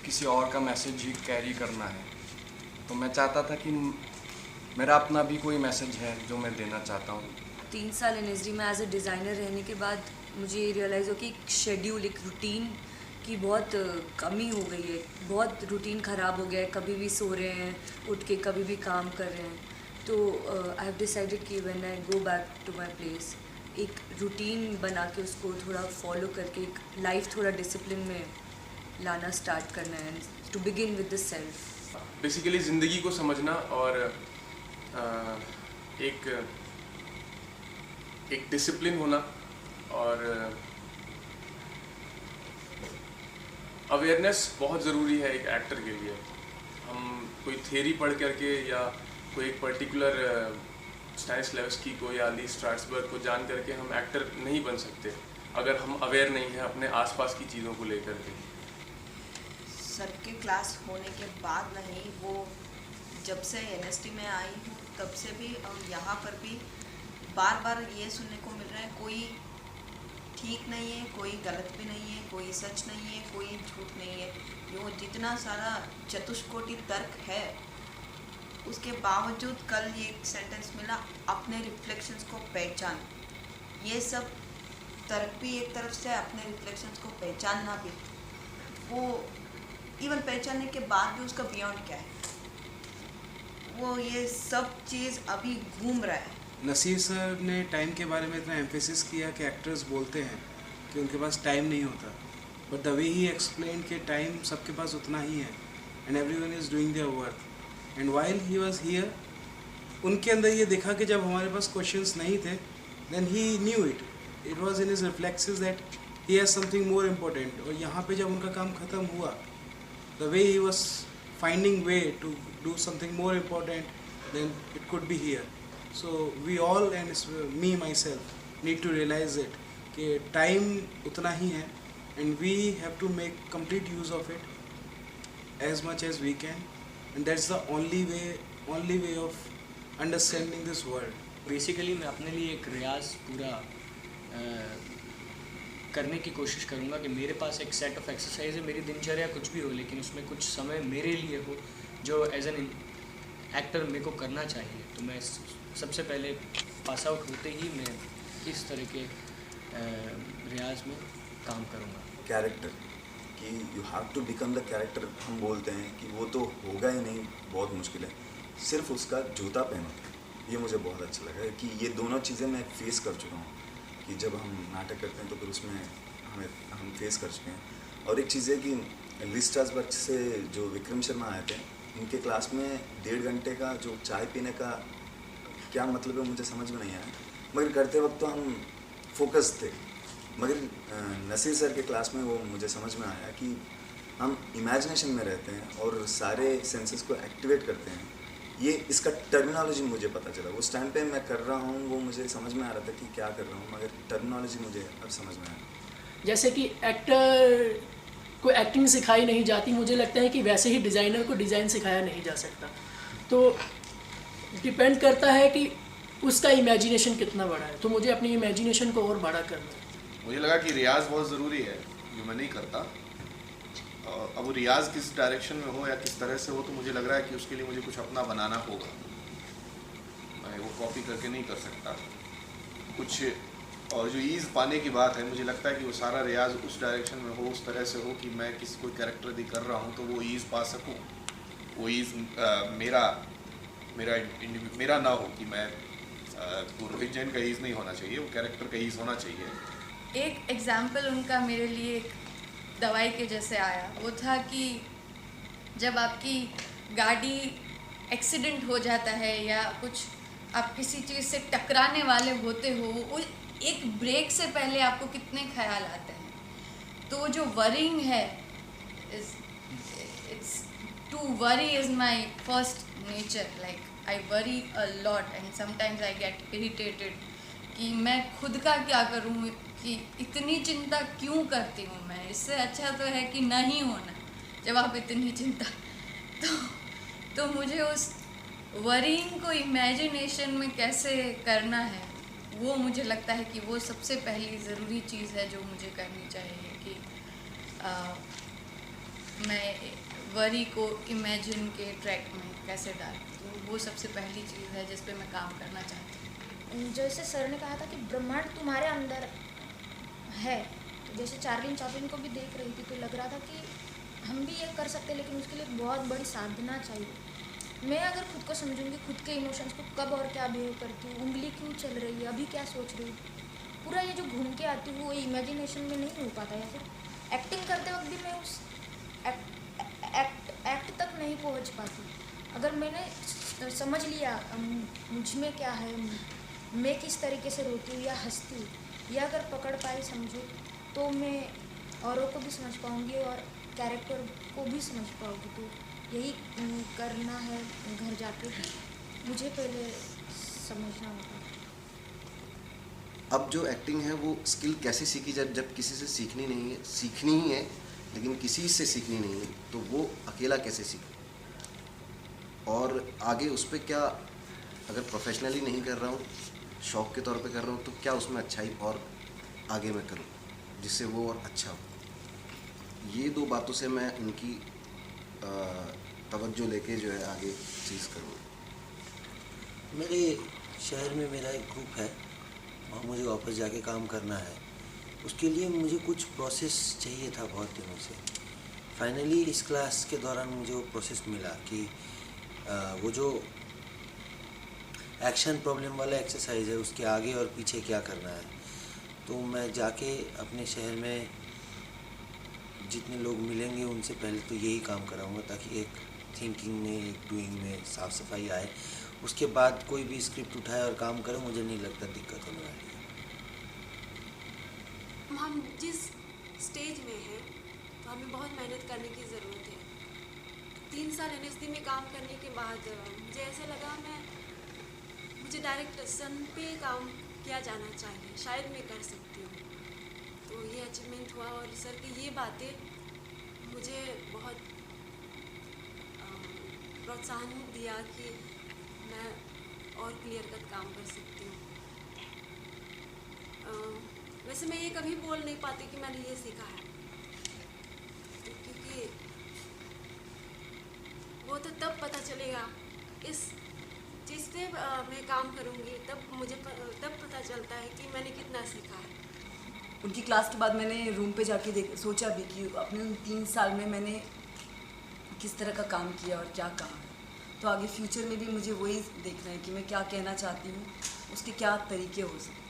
किसी और का मैसेज ही कैरी करना है तो मैं चाहता था कि मेरा अपना भी कोई मैसेज है जो मैं देना चाहता हूँ। 3 साल एनएसडी में एज ए डिज़ाइनर रहने के बाद मुझे ये रियलाइज़ हो कि एक शेड्यूल, एक रूटीन की बहुत कमी हो गई है, बहुत रूटीन ख़राब हो गया है, कभी भी सो रहे हैं उठ के, कभी भी काम कर रहे हैं। तो आई हैव डिसाइडेड कि when I go back to my place एक रूटीन बना के उसको थोड़ा फॉलो करके एक लाइफ थोड़ा डिसिप्लिन में लाना स्टार्ट करना है, to begin with the self. Basically ज़िंदगी को समझना और एक डिसिप्लिन होना और अवेयरनेस बहुत ज़रूरी है एक एक्टर के लिए। हम कोई थ्योरी पढ़ करके या कोई एक पर्टिकुलर स्टैनिस्लैवस्की को या ली स्ट्रासबर्ग को जान करके हम एक्टर नहीं बन सकते अगर हम अवेयर नहीं हैं अपने आसपास की चीज़ों को लेकर के। सर के क्लास होने के बाद नहीं, वो जब से एनएसडी में आई हूँ तब से भी यहाँ पर भी बार बार ये सुनने को मिल रहा है, कोई ठीक नहीं है, कोई गलत भी नहीं है, कोई सच नहीं है, कोई झूठ नहीं है। यो जितना सारा चतुष्कोटि तर्क है उसके बावजूद कल ये एक सेंटेंस मिला, अपने रिफ्लेक्शंस को पहचान। ये सब तर्क भी एक तरफ से, अपने रिफ्लेक्शंस को पहचानना भी, वो इवन पहचानने के बाद भी उसका बियॉन्ड क्या है, वो ये सब चीज़ अभी घूम रहा है। नसीर सर ने टाइम के बारे में इतना एम्फेसिस किया कि एक्टर्स बोलते हैं कि उनके पास टाइम नहीं होता, but the way he explain कि टाइम सबके पास उतना ही है and everyone is doing their work. And while he was here, उनके अंदर ये देखा कि जब हमारे पास क्वेश्चंस नहीं थे, then he knew it was in his reflexes that he has something more important. और यहाँ पे जब उनका काम ख़त्म हुआ, the way he was finding way to do something more important, then it could be here. So we all and me myself need to realize it कि time उतना ही है and we have to make complete use of it as much as we can, and that's the only way of understanding this world. Basically मैं अपने लिए एक रियाज पूरा करने की कोशिश करूँगा कि मेरे पास एक सेट ऑफ एक्सरसाइज है, मेरी दिनचर्या कुछ भी हो लेकिन उसमें कुछ समय मेरे लिए हो जो एज एन एक्टर मेरे को करना चाहिए। तो मैं सबसे पहले पास आउट होते ही मैं इस तरह के रियाज में काम करूँगा। कैरेक्टर कि you have to become the character, हम बोलते हैं कि वो तो होगा ही नहीं, बहुत मुश्किल है, सिर्फ उसका जूता पहनो। ये मुझे बहुत अच्छा लगा कि ये दोनों चीज़ें मैं फेस कर चुका हूँ कि जब हम नाटक करते हैं तो फिर उसमें हम फेस कर चुके हैं। और एक चीज़ है कि ली स्ट्रासबर्ग से जो विक्रम शर्मा आए थे, उनके क्लास में 1.5 घंटे का जो चाय पीने का क्या मतलब है मुझे समझ में नहीं आया, मगर करते वक्त तो हम फोकस थे। मगर नसीर सर के क्लास में वो मुझे समझ में आया कि हम इमेजिनेशन में रहते हैं और सारे सेंसेस को एक्टिवेट करते हैं। ये इसका टर्मिनोलॉजी मुझे पता चला, उस टाइम पे मैं कर रहा हूँ वो मुझे समझ में आ रहा था कि क्या कर रहा हूँ, मगर टर्मिनोलॉजी मुझे अब समझ में आया। जैसे कि एक्टर को एक्टिंग सिखाई नहीं जाती, मुझे लगता है कि वैसे ही डिज़ाइनर को डिज़ाइन सिखाया नहीं जा सकता। तो डिपेंड करता है कि उसका इमेजिनेशन कितना बड़ा है, तो मुझे अपनी इमेजिनेशन को और बड़ा करना है। मुझे लगा कि रियाज बहुत ज़रूरी है, जो मैं नहीं करता, अब वो रियाज किस डायरेक्शन में हो या किस तरह से हो, तो मुझे लग रहा है कि उसके लिए मुझे कुछ अपना बनाना होगा। मैं वो कॉपी करके नहीं कर सकता कुछ। और जो ईज़ पाने की बात है, मुझे लगता है कि वो सारा रियाज उस डायरेक्शन में हो, उस तरह से हो कि मैं किसी कोई कैरेक्टर यदि कर रहा हूँ तो वो ईज़ पा सकूँ। वो ईज़ मेरा ना हो कि मैं रोहित जैन का ईज़ नहीं होना चाहिए, वो कैरेक्टर का ईज़ होना चाहिए। एक एग्जाम्पल उनका मेरे लिए एक दवाई के जैसे आया, वो था कि जब आपकी गाड़ी एक्सीडेंट हो जाता है या कुछ आप किसी चीज़ से टकराने वाले होते हो, वो एक ब्रेक से पहले आपको कितने ख्याल आते हैं। तो जो वरिंग है, it's to worry is my first nature. Like I worry a lot and sometimes I get irritated कि मैं खुद का क्या करूँ, कि इतनी चिंता क्यों करती हूँ मैं। इससे अच्छा तो है कि नहीं होना जब आप इतनी चिंता। तो मुझे उस वरिंग को इमेजिनेशन में कैसे करना है, वो मुझे लगता है कि वो सबसे पहली ज़रूरी चीज़ है जो मुझे करनी चाहिए कि मैं वरी को इमेजिन के ट्रैक में कैसे डालूँ। तो वो सबसे पहली चीज़ है जिस पे मैं काम करना चाहती हूँ। जैसे सर ने कहा था कि ब्रह्मांड तुम्हारे अंदर है, तो जैसे चार्ली चैपलिन को भी देख रही थी तो लग रहा था कि हम भी ये कर सकते हैं, लेकिन उसके लिए बहुत बड़ी साधना चाहिए। मैं अगर खुद को समझूंगी, खुद के इमोशंस को कब और क्या बिहेव करती हूँ, उंगली क्यों चल रही है, अभी क्या सोच रही हूँ, पूरा ये जो घूम के आती हूँ वो इमेजिनेशन में नहीं हो पाता। या फिर एक्टिंग करते वक्त भी मैं उस एक्ट तक नहीं पहुँच पाती। अगर मैंने समझ लिया मुझ में क्या है, मैं किस तरीके से रोती हूँ या हंसती हूँ, या अगर पकड़ पाई समझो, तो मैं औरों को भी समझ पाऊँगी और कैरेक्टर को भी समझ पाऊँगी। तो यही करना है घर जाके कि मुझे पहले समझना होगा। अब जो एक्टिंग है वो स्किल कैसे सीखी जाए, जब किसी से सीखनी नहीं है, सीखनी ही है लेकिन किसी से सीखनी नहीं है, तो वो अकेला कैसे सीखूं, और आगे उस पर क्या, अगर प्रोफेशनली नहीं कर रहा हूँ, शौक़ के तौर पे कर रहा हूँ, तो क्या उसमें अच्छाई और आगे मैं करूँ जिससे वो और अच्छा हो। ये दो बातों से मैं उनकी तवज्जो लेके जो है आगे चीज़ करूँ। मेरे शहर में मेरा एक ग्रुप है, वहाँ मुझे वापस जाके काम करना है। उसके लिए मुझे कुछ प्रोसेस चाहिए था बहुत दिनों से। फाइनली इस क्लास के दौरान मुझे वो प्रोसेस मिला कि वो जो एक्शन प्रॉब्लम वाला एक्सरसाइज है उसके आगे और पीछे क्या करना है। तो मैं जाके अपने शहर में जितने लोग मिलेंगे उनसे पहले तो यही काम कराऊंगा, ताकि एक थिंकिंग में, एक डूइंग में साफ़ सफाई आए। उसके बाद कोई भी स्क्रिप्ट उठाए और काम करे, मुझे नहीं लगता दिक्कत होने वाली है। हम जिस स्टेज में हैं तो हमें बहुत मेहनत करने की ज़रूरत है। 3 साल NSD में काम करने के बाद मुझे ऐसा लगा मुझे डायरेक्शन पे काम किया जाना चाहिए, शायद मैं कर सकती हूँ। तो ये अचीवमेंट हुआ और सर की ये बातें मुझे बहुत प्रोत्साहन दिया कि मैं और क्लियर कट काम कर सकती हूँ। वैसे मैं ये कभी बोल नहीं पाती कि मैंने ये सीखा है, क्योंकि वो तो तब पता चलेगा, इस चीज़ पे मैं काम करूँगी तब पता चलता है कि मैंने कितना सीखा है। उनकी क्लास के बाद मैंने रूम पे जाके सोचा भी कि अपने उन 3 साल में मैंने किस तरह का काम किया और क्या कहा है। तो आगे फ्यूचर में भी मुझे वही देखना है कि मैं क्या कहना चाहती हूँ, उसके क्या तरीके हो सकते हैं।